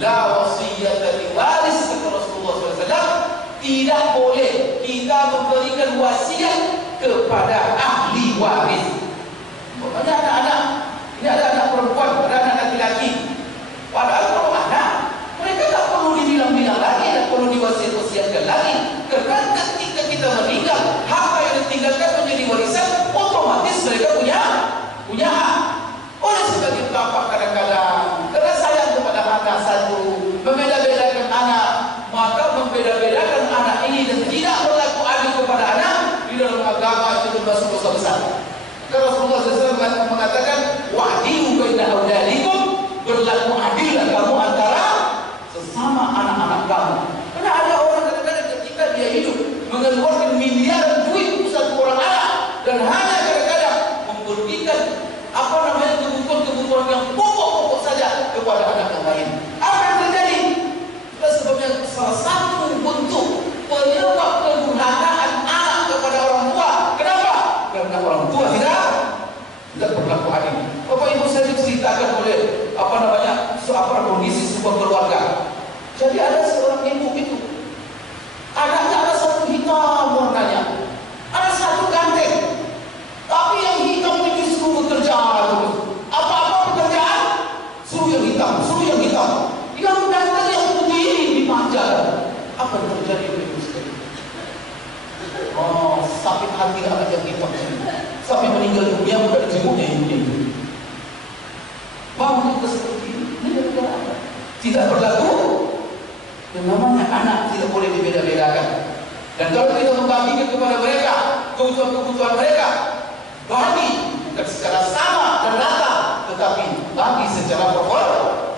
La wasiyata li waris, kata Rasulullah SAW. Tidak boleh kita memberikan wasiat kepada ahli waris. Makanya anak-anak, ini ada anak perempuan, ada anak laki-laki. Padahal kalau anak, mereka tak perlu dibilang-bilang lagi, tak perlu diwasiat-wasiatkan lagi. Karena ketika kita meninggal, harta yang ditinggalkan menjadi warisan, otomatis mereka punya hak. Oleh sebagai bapak kadang-kadang karena sayang kepada anak satu, membeda-bedakan anak, maka membeda-bedakan anak ini dan tidak berlaku adil kepada anak di dalam agama itu termasuk dosa besar. Karena Rasulullah SAW mengatakan, wa'dilu baina auladikum, berlaku adillah kamu antara sesama anak-anak kamu. Karena ada orang kadang-kadang ketika dia hidup mengeluarkan miliaran duit untuk satu orang anak dan hanya kadang-kadang memberikan kebutuhan yang pokok-pokok saja kepada anak yang lain. Apa yang terjadi? Itulah sebabnya salah satu bentuk penyebab kedurhakaan anak kepada orang tua. Kenapa? Karena orang tua tidak berlaku adil. Bapak Ibu, saya diceritakan oleh kondisi sebuah keluarga. Jadi ada seorang ibu itu, anaknya ada satu hitam warnanya, ada satu ganteng, tapi yang hitam ini suruh bekerja terus. Apa-apa pekerjaan suruh yang hitam, suruh yang hitam. Yang ganteng yang putih ini dimanja. Apa yang terjadi dengan istri? Oh, sakit hati anak yang hitam sampai meninggal dunia bukan dijemputnya ibunya itu. Mau kita seperti ini gara-gara apa? Tidak berlaku. Yang namanya anak tidak boleh dibeda-bedakan. Dan kalau kita membagikan kepada mereka kebutuhan-kebutuhan mereka, bagi bukan secara sama dan rata, tetapi bagi secara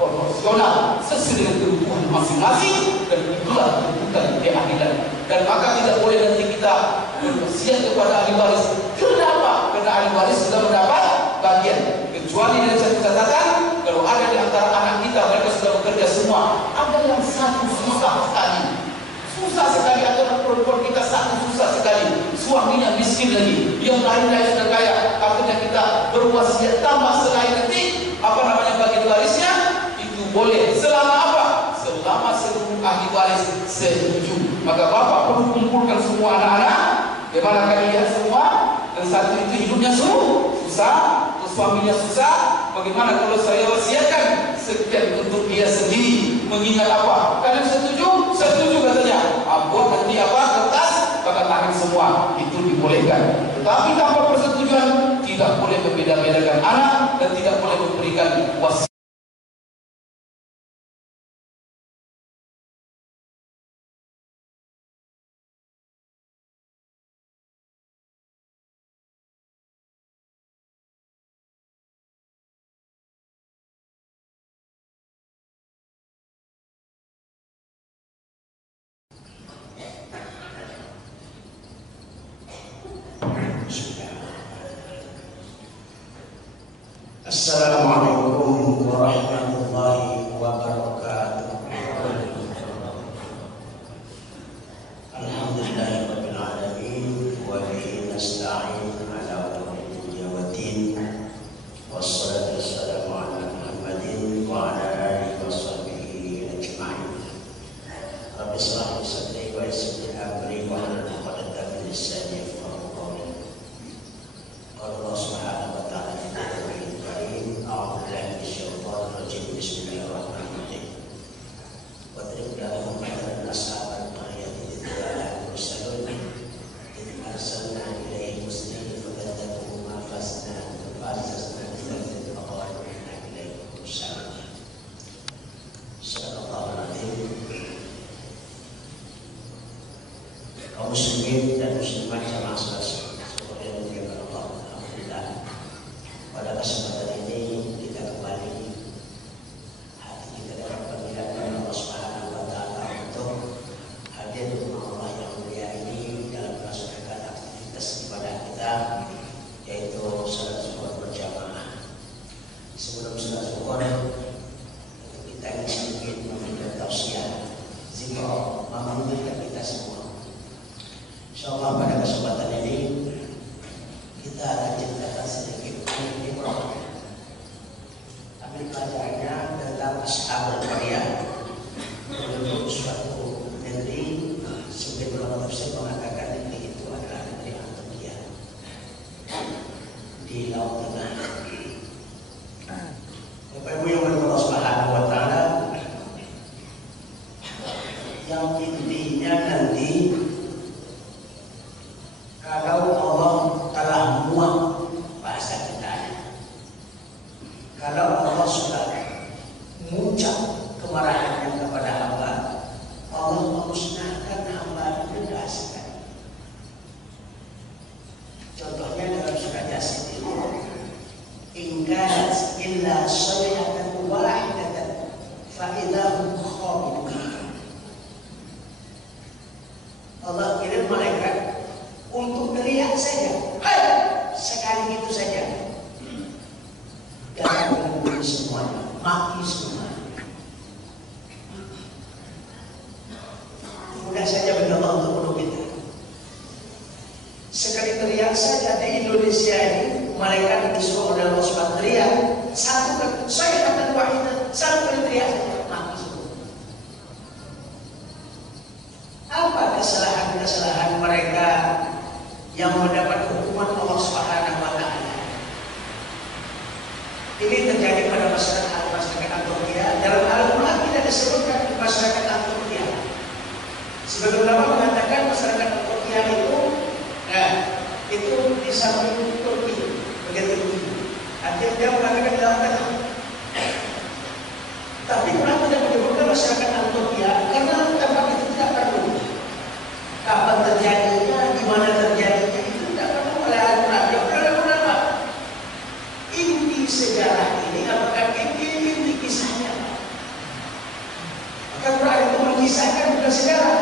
proporsional sesuai dengan kebutuhan masing-masing, dan itulah kebutuhan keadilan. Dan maka tidak boleh nanti kita berwasiat kepada ahli waris. Kenapa? Karena ahli waris sudah mendapat perempuan kita sangat susah sekali, suaminya miskin lagi, yang lain-lain sudah kaya, akhirnya kita berwasiat tambah selain nanti bagi warisnya, itu boleh. Selama apa? Selama seluruh ahli waris setuju. Maka bapak perlu kumpulkan semua anak-anak. Bagaimana kalian semua? Dan satu itu hidupnya susah, terus suaminya susah. Bagaimana kalau saya wasiatkan sekian untuk dia sendiri? Mengingat apa? Kalian setuju? Setuju katanya. Buat nanti kertas, maka tahan semua. Itu dibolehkan. Tetapi tanpa persetujuan tidak boleh membeda-bedakan anak dan tidak boleh memberikan wasiat. Assalamualaikum warahmatullahi wabarakatuh. Alhamdulillahirabbil alamin wa bihi nasta'in ala umuri dunya waddin. Wassalatu wassalamu ala Muhammadin wa ala alihi washabbihi ajma'in. Rabbi shrah li sadri wa yassir li amri wa hlul 'uqdatam min lisani yafqahu qawli. Allah Subhanahu wa ta'ala أعوذ بالله من الشيطان الرجيم بسم الله الرحمن الرحيم واضرب لهم مثلا أصحاب القرية إذ جاءها المرسلون إذ أرسلنا إليهم اثنين فكذبوهما فعززنا بثالث فقالوا إنا إليكم مرسلون. صدق الله العظيم. Kaum muslimin dan muslimat jamaah sekalian, seperti yang dimuliakan Allah, alhamdulillah, pada kesempatan ini kita kembali hati kita dalam panggilan Allah Subhanahu wa ta'ala untuk hadir di rumah Allah yang mulia ini dalam melaksanakan aktivitas ibadah kita, yaitu salat zuhur berjamaah. Sebelum salat zuhur, kita ingin sedikit memberikan tausiah zikr mengingatkan kita semua. Insyaallah pada kesempatan ini kita akan ceritakan sedikit ibrah. Ambil pelajarannya tentang ashabul qaryah. Penduduk suatu negeri, sebagian ulama tafsir mengatakan negeri itu adalah negeri Antokia di Laut Tengah. Bapak Ibu yang berdoa Subhanahu wa ta'ala, yang intinya nanti kalau Allah telah muak bahasa kita, kalau Allah sudah mengucap kemarahannya kepada hamba, Allah memusnahkan hamba berdasarkan. Contohnya dalam surat Yasin itu, in kanat illa sayhatan wahidatan fa idahum khamidun. Allah kirim malaikat untuk teriak saja, hai, sekali itu saja, dan mengumpul semuanya, mati semua. Mudah saja bagi Allah untuk menolong kita. Sekali teriak saja di Indonesia ini, malaikat disuruh oleh Allah SWT teriak satu kali, saya kata wahidah, satu kali teriak saja, mati semua. Apa kesalahan-kesalahan mereka yang mendapat hukuman Allah Subhanahu wa ta'ala? Ini terjadi pada masyarakat Antokia. Dalam Al-Quran tidak disebutkan masyarakat Antokia. Sebagian ulama mengatakan masyarakat Antokia itu di samping Turki, bagian Turki. Artinya dia mengatakan di Laut Tengah. Tapi Quran tidak menyebutkan masyarakat Antokia karena tempat itu tidak perlu. Kapan terjadinya, di mana terjadinya itu tidak perlu oleh Al-Quran. Yang perlu ulama. Inti sejarah ini apakah inti kisahnya? Maka Quran itu mengisahkan bukan sejarah.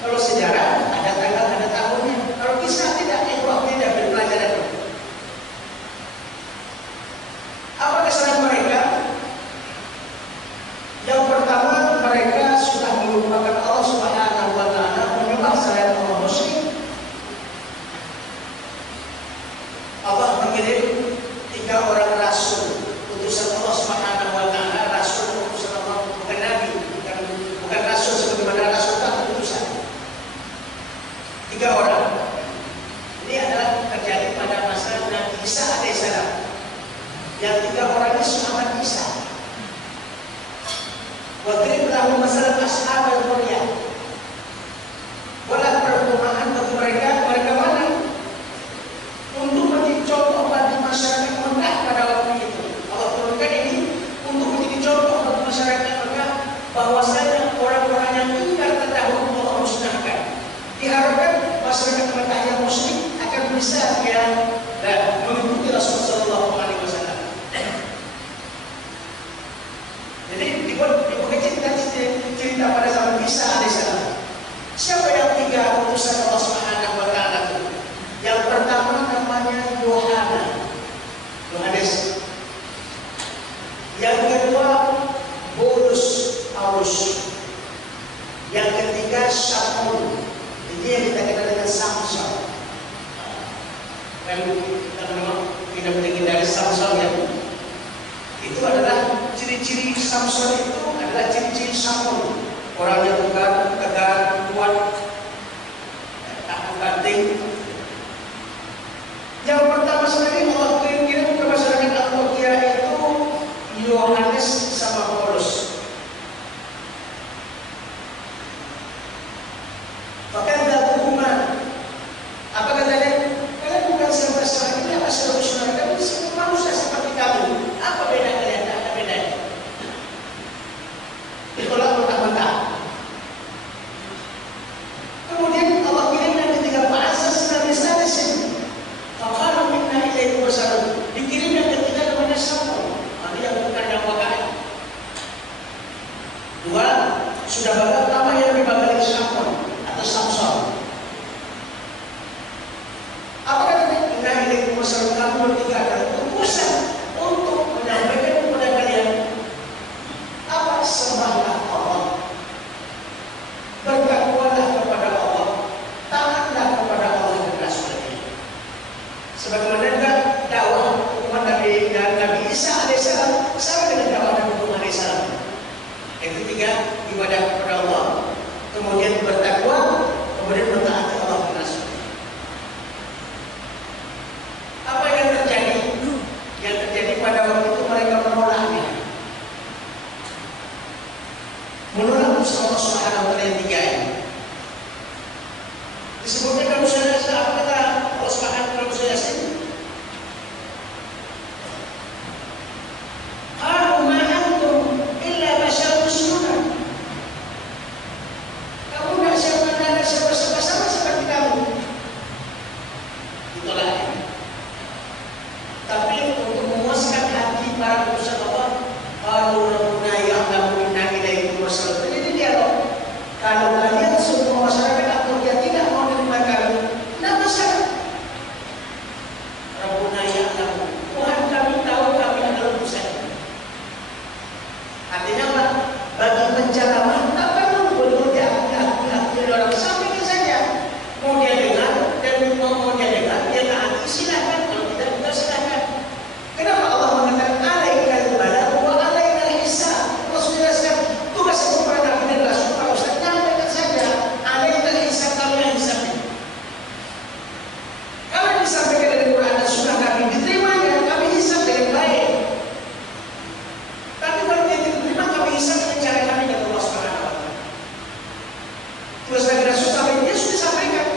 Kalau sejarah ada tanggal, ada tahunnya. Kalau kisah tidak, tidak berpelajaran. Apa kesalahan mereka? Yang pertama, mereka mengirim 3 orang rasul, utusan Allah Subhanahu wa taala. Rasul utusan Allah, bukan nabi, bukan rasul sebagaimana rasul tak utusan. 3 orang. Ini adalah terjadi pada masa Nabi Isa alaihissalam. Yang 3 orang ini sahabat Isa. Wadrib lahum masalah ashabal qaryah. Buatlah perumpamaan bagi mereka mana? Untuk menjadi contoh bagi masyarakat Mekah pada waktu itu. Allah turunkan ini untuk menjadi contoh bagi masyarakat Mekah bahwasanya orang-orang yang ingkar terdahulu Allah musnahkan. Diharapkan masyarakat Mekah yang muslim akan bisa mengikuti Rasulullah Sallallahu Alaihi Wasallam. Jadi dibuat cerita pada zaman Isa alaihissalam. Siapa yang 3 utusan Allah Subhanahu wa taala itu? Yang pertama namanya Yohanes. Yang kedua Paulus. Yang ketiga Saul. Ini yang kita kenal dengan Samson. Kalau kita tidak menghindari Samson ya. Itu adalah ciri-ciri Samson, itu adalah ciri-ciri Saul. Orang yang tegar, kuat, tak banting. Yang pertama sekali Allah kirim ke masyarakat Antioquia itu Yohanes sama Paulus. Bahkan dalam hubungan, apa katanya? Kalian bukan saudara-saudara kita, apa saudara-saudara kami, semua manusia seperti kami. Apa beda kalian? Tak ada bedanya. Itulah mentah-mentah. Kemudian Allah kirim yang ketiga Fa'asas Nabi Salisin. Faqalu minna ilaihi wasallam. Dikirim yang ketiga namanya Saul. Nanti yang bukan yang pakai. 2 sudah banyak nama yang dibagai Saul atau Samson. Apa katanya? Inna ilaihi wasallam. Kamu bertiga adalah utusan untuk menyampaikan kepada kalian apa? Sembahlah Allah, bertakwalah kepada Allah, taatlah kepada Allah dan Rasulnya. Sebagaimana juga dakwah umat Nabi Isa alaihissalam sama dengan dakwah Nabi Muhammad alaihissalam. Yang ketiga ibadah kepada Allah, kemudian bertakwa, kemudian mentaati Allah dan Rasulnya. Apa yang terjadi? Yang terjadi pada waktu itu mereka menolaknya. Menolak usaha Allah Subhanahu wa taala yang 3 ini. Disebutkan dalam surah Yasin, apa kata Allah Subhanahu wa taala dalam surah Yasin? Qalu ma antum illa basyarun misluna. Kamu tidak siapa-siapa seperti kamu. Itulah ya. Tapi untuk memuaskan hati para utusan Allah, qalu rabbuna ya'lamu inna ilaihi wasallam. Jadi dialog. Kalau kalian semua masyarakat Antioquia tidak mau menerima kami, tidak masalah. Rabbuna ya'lamu. Tuhan kami tahu kami adalah utusan. Artinya apa? Bagi penceramah tak perlu betul diakui orang, sampaikan saja. Mau dia dengar dan mau dia dengar, dia taati silakan. Kalau tidak kita silakan. Kenapa Allah mengatakan alaikal balagh wa alaikal hisab? Allah sudah jelaskan tugas kepada Nabi dan Rasul. Kalau Ustaz nyampaikan saja, alaikal hisab, kamu yang hisab. Kalau yang disampaikan dari Quran dan Sunnah Nabi diterimanya, kami hisab dengan baik. Tapi kalau dia tidak diterima, kami hisab dengan cara kami dan Allah Subhanahu wa taala. Tugas Nabi Rasul sampai dia sudah sampaikan.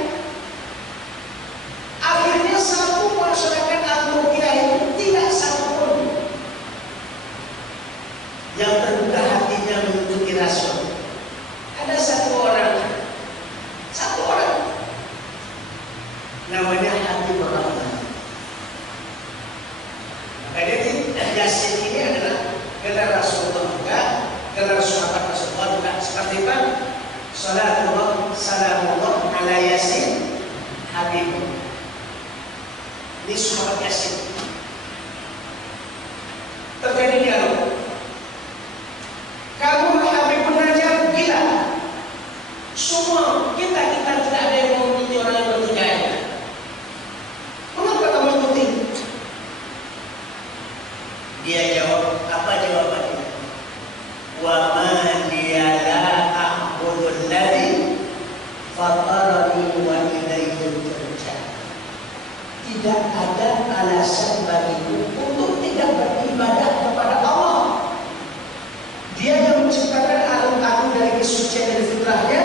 Akhirnya satu masyarakat Antioquia itu tidak satupun yang terbuka hatinya mengikuti Rasul. Ada satu orang namanya Habib Rahman. Maka Yasin ini adalah gelar Rasulullah juga, gelar sahabat Rasulullah juga. Seperti apa? Salatullah salamullah ala Yasin Habib. Ini sahabat Yasin. Terjadi dialog. Kamu Habibun Najjar gila. Semua kita tidak ada yang mengikuti orang yang bertiga. Mengapa kamu ikuti? ada alasan bagiku untuk tidak beribadah kepada Allah. Dia yang menciptakan alam dari kesucian dan fitrahnya,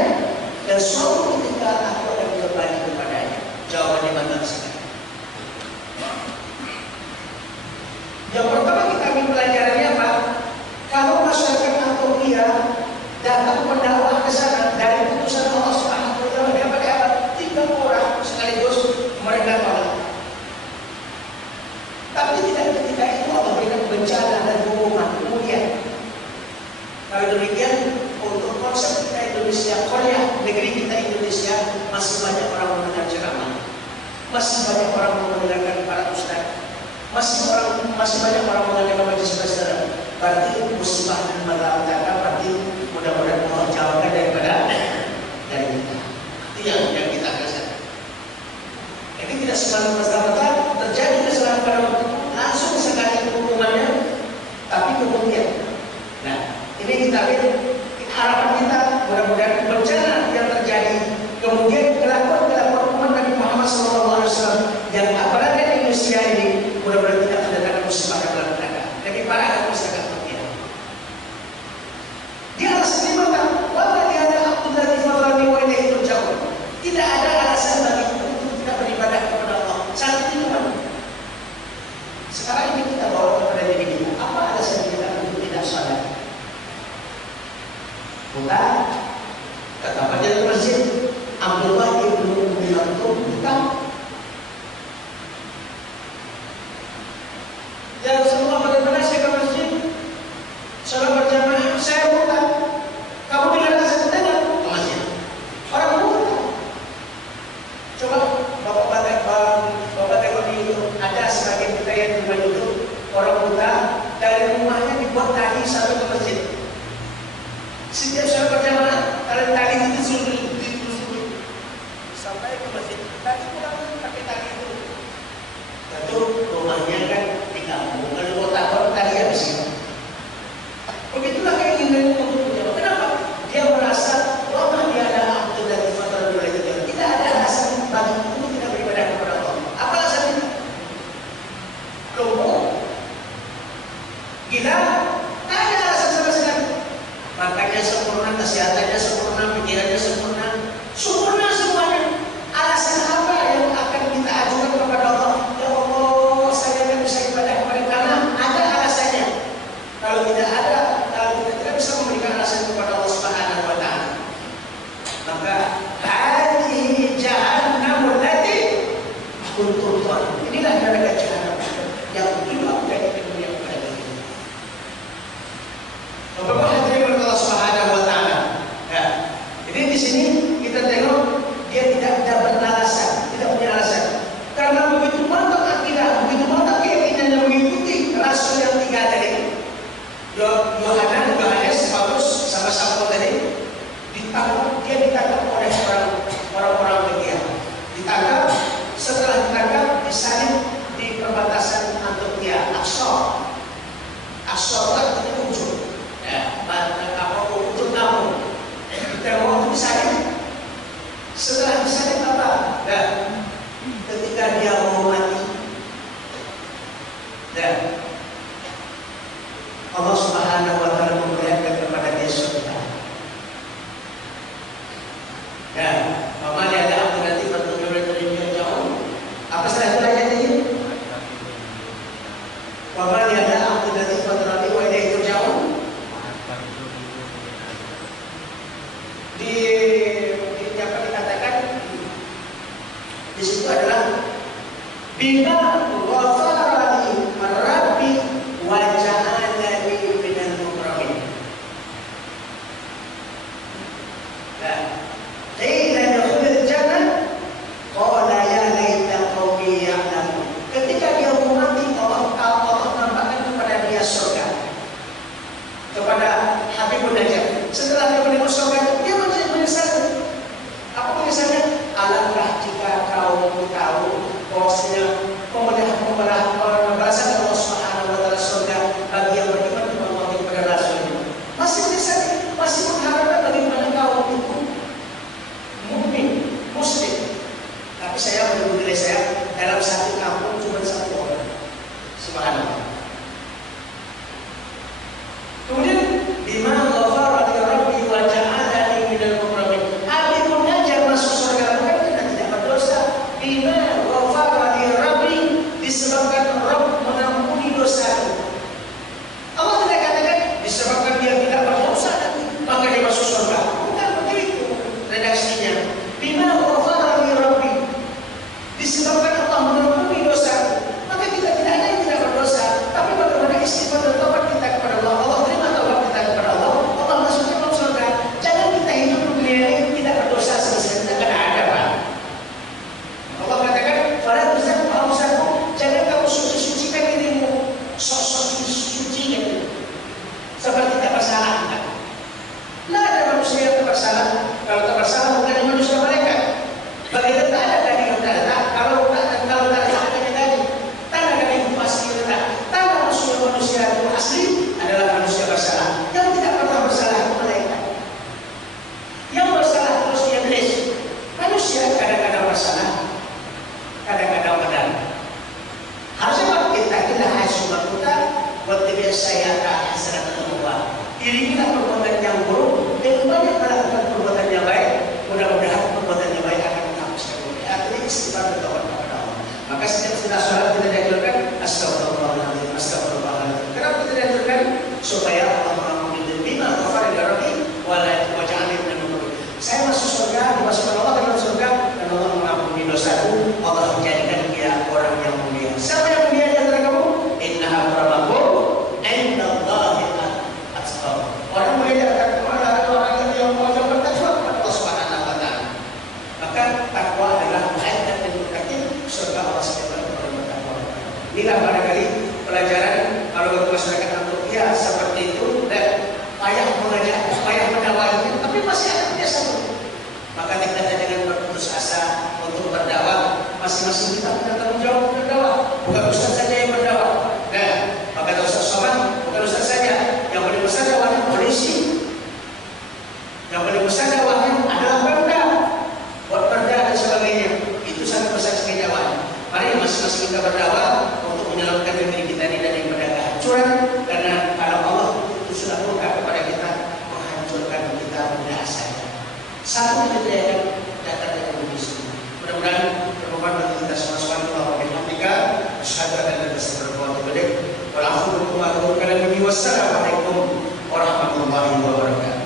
dan suatu ketika aku akan kembali kepadanya. Jawabannya mantap sekali. Yang pertama kita ambil pelajarannya apa? Kalau masyarakat atau dia datang mendakwah ke sana dari putusan Allah Subhanahu wa taala, dapat apa? 3 orang sekaligus mereka tolak. Tapi tidak ketika itu Allah berikan bencana dan hukuman kemudian. Kalau demikian, untuk konsep kita Indonesia, Korea, negeri kita Indonesia, masih banyak orang mendengar ceramah, masih banyak orang mendengarkan para ustaz, masih banyak orang mendengarkan majelis besar. Berarti musibah dan malapetaka, berarti mudah-mudahan Allah jauhkan dari kita. Itu yang kita rasakan. Jadi tidak semata-mata terjadi kesalahan pada waktu itu langsung sekali hukumannya, tapi kemudian, nah ini kita lihat harapan kita mudah-mudahan bencana yang terjadi kemudian kelakuan umat Nabi Muhammad SAW yang berada di Indonesia ini mudah-mudahan tidak mendatangkan musibah dan malapetaka. Lebih parah dari masyarakat dunia. Dia harus terima wala tiada abdul ladzi fatarani wa ilaihi turja'un. Tidak ada alasan bagi untuk tidak beribadah kepada Allah. Saat itu kan. Sekarang ini kita bawa kepada diri kita. Apa alasan kita untuk tidak salat? Bukan kata Fadil Masjid Abdullah ibnu Ummi Maktum bukan. Dan semua bagaimana saya ke masjid salat berjamaah, saya bukan. Kamu dengar saya dengar ke masjid. Orang bukan. Coba Bapak tengok di YouTube, ada sebagian kita yang di rumah itu orang buta dari rumahnya dibuat tali sampai ke masjid. Setiap salat berjamaah, kalau tali itu disuruh sampai ke masjid. Tadi pulang pakai tali itu. Tentu rumahnya kan di kampung, kalau kota baru tali habis itu. Begitulah keinginan untuk menjawab. Kenapa? Dia merasa wama dia ada abdul ladzi fatarani wa ilaihi turja'un. Tidak ada alasan bagi untuk tidak beribadah kepada Allah. Apa alasannya? Lumpuh, gila, tak ada alasan sama sekali. Makanya sempurna, kesehatannya sempurna, pikirannya sempurna, sempurna semuanya. Alasan apa yang akan kita ajukan kepada Allah? Ya Allah, saya tidak bisa ibadah kepada karena ada alasannya. Kalau tidak ada, kalau kita tidak bisa memberikan alasan kepada Allah Subhanahu wa taala, maka hadhihi jahannam allati kuntum tu'adun. Inilah neraka jahanam yang dulu dari dunia kepada kita. Bapak hadirin Allah Subhanahu wa taala. Ya. Jadi di sini kita tengok dia tidak beralasan, tidak punya alasan. Karena begitu mantap akidah, begitu mantap keyakinan yang mengikuti rasul yang 3 tadi. Yohanes, Paulus, sama Samuel tadi dia ditangkap oleh orang-orang Belgia. Ditangkap, setelah ditangkap disalib di perbatasan Antioquia, Aqsa. Aqsa itu ujung. Ujung kampung. Kita mau disalib. Setelah disalib apa? Dan ketika dia mau mati, dan Allah Subhanahu wa taala memperlihatkan kepada dia surga. Ya, mama dia ada alternatif untuk mencari jauh. Apa salah ayat ini? Mama dia ada alternatif untuk mencari jauh. Di apa dikatakan di situ adalah bima ghafarani rabbi wa ja'alani minal mukramin. Nah, qila yadkhulul jannah qala ya laita qaumi ya'lamun. Ketika dia mau mati, Allah nampakkan kepada dia surga, kepada Habibun Najjar. Setelah dia menerima surga, dia menyesal. Apa menyesalnya? Alangkah jika kau tahu bahwasanya pemerintah Diringilah perbuatan yang buruk dan banyak melakukan perbuatan yang baik. Mudah-mudahan perbuatan yang baik akan menghapuskan dosa. Artinya istighfar bertobat kepada Allah. Maka setiap sudah sholat kita dianjurkan astagfirullahaladzim, astagfirullahaladzim. Kenapa kita dianjurkan? Supaya Allah mengampuni dan bima ghafara li rabbi wa ja'alni minal muttaqin. Saya masuk surga, dimasukkan Allah ke dalam surga, dan Allah mengampuni dosaku. Allah menjadikan dia orang yang mulia. Siapa yang mulia di antara kamu? Inna akramakum indallahi atqakum. Orang mulia di antara kamu adalah orang yang bertakwa kepada Allah Subhanahu wa taala. Maka takwa adalah mu'addat dan muttaqin, surga Allah setiap orang bertakwa. Inilah barangkali pelajaran kalau bagi masyarakat Antokia seperti itu, dan payah mengajak, payah mendakwahnya, tapi masih ada biasa. Maka kita jangan berputus asa untuk berdakwah. Masing-masing kita punya tanggung jawab berdakwah. Bukan ustaz saja yang berdakwah. Nah, maka Ustaz Somad bukan ustaz saja. Yang paling besar dakwahnya polisi. Yang paling besar dakwahnya adalah Pemda, buat perda dan sebagainya. Itu sangat besar sekali dakwahnya. Mari masing-masing kita berdakwah untuk menyelamatkan negeri kita ini dari kehancuran. Karena kalau Allah itu sudah murka kepada kita, menghancurkan kita mudah saja. Satu kejadian datang dari Indonesia. Mudah-mudahan bermanfaat bagi kita semua. Subhanallah wa bihamdika, asyhadu an la ilaha illa anta, astaghfiruka wa atubu ilaik. Wassalamualaikum warahmatullahi wabarakatuh.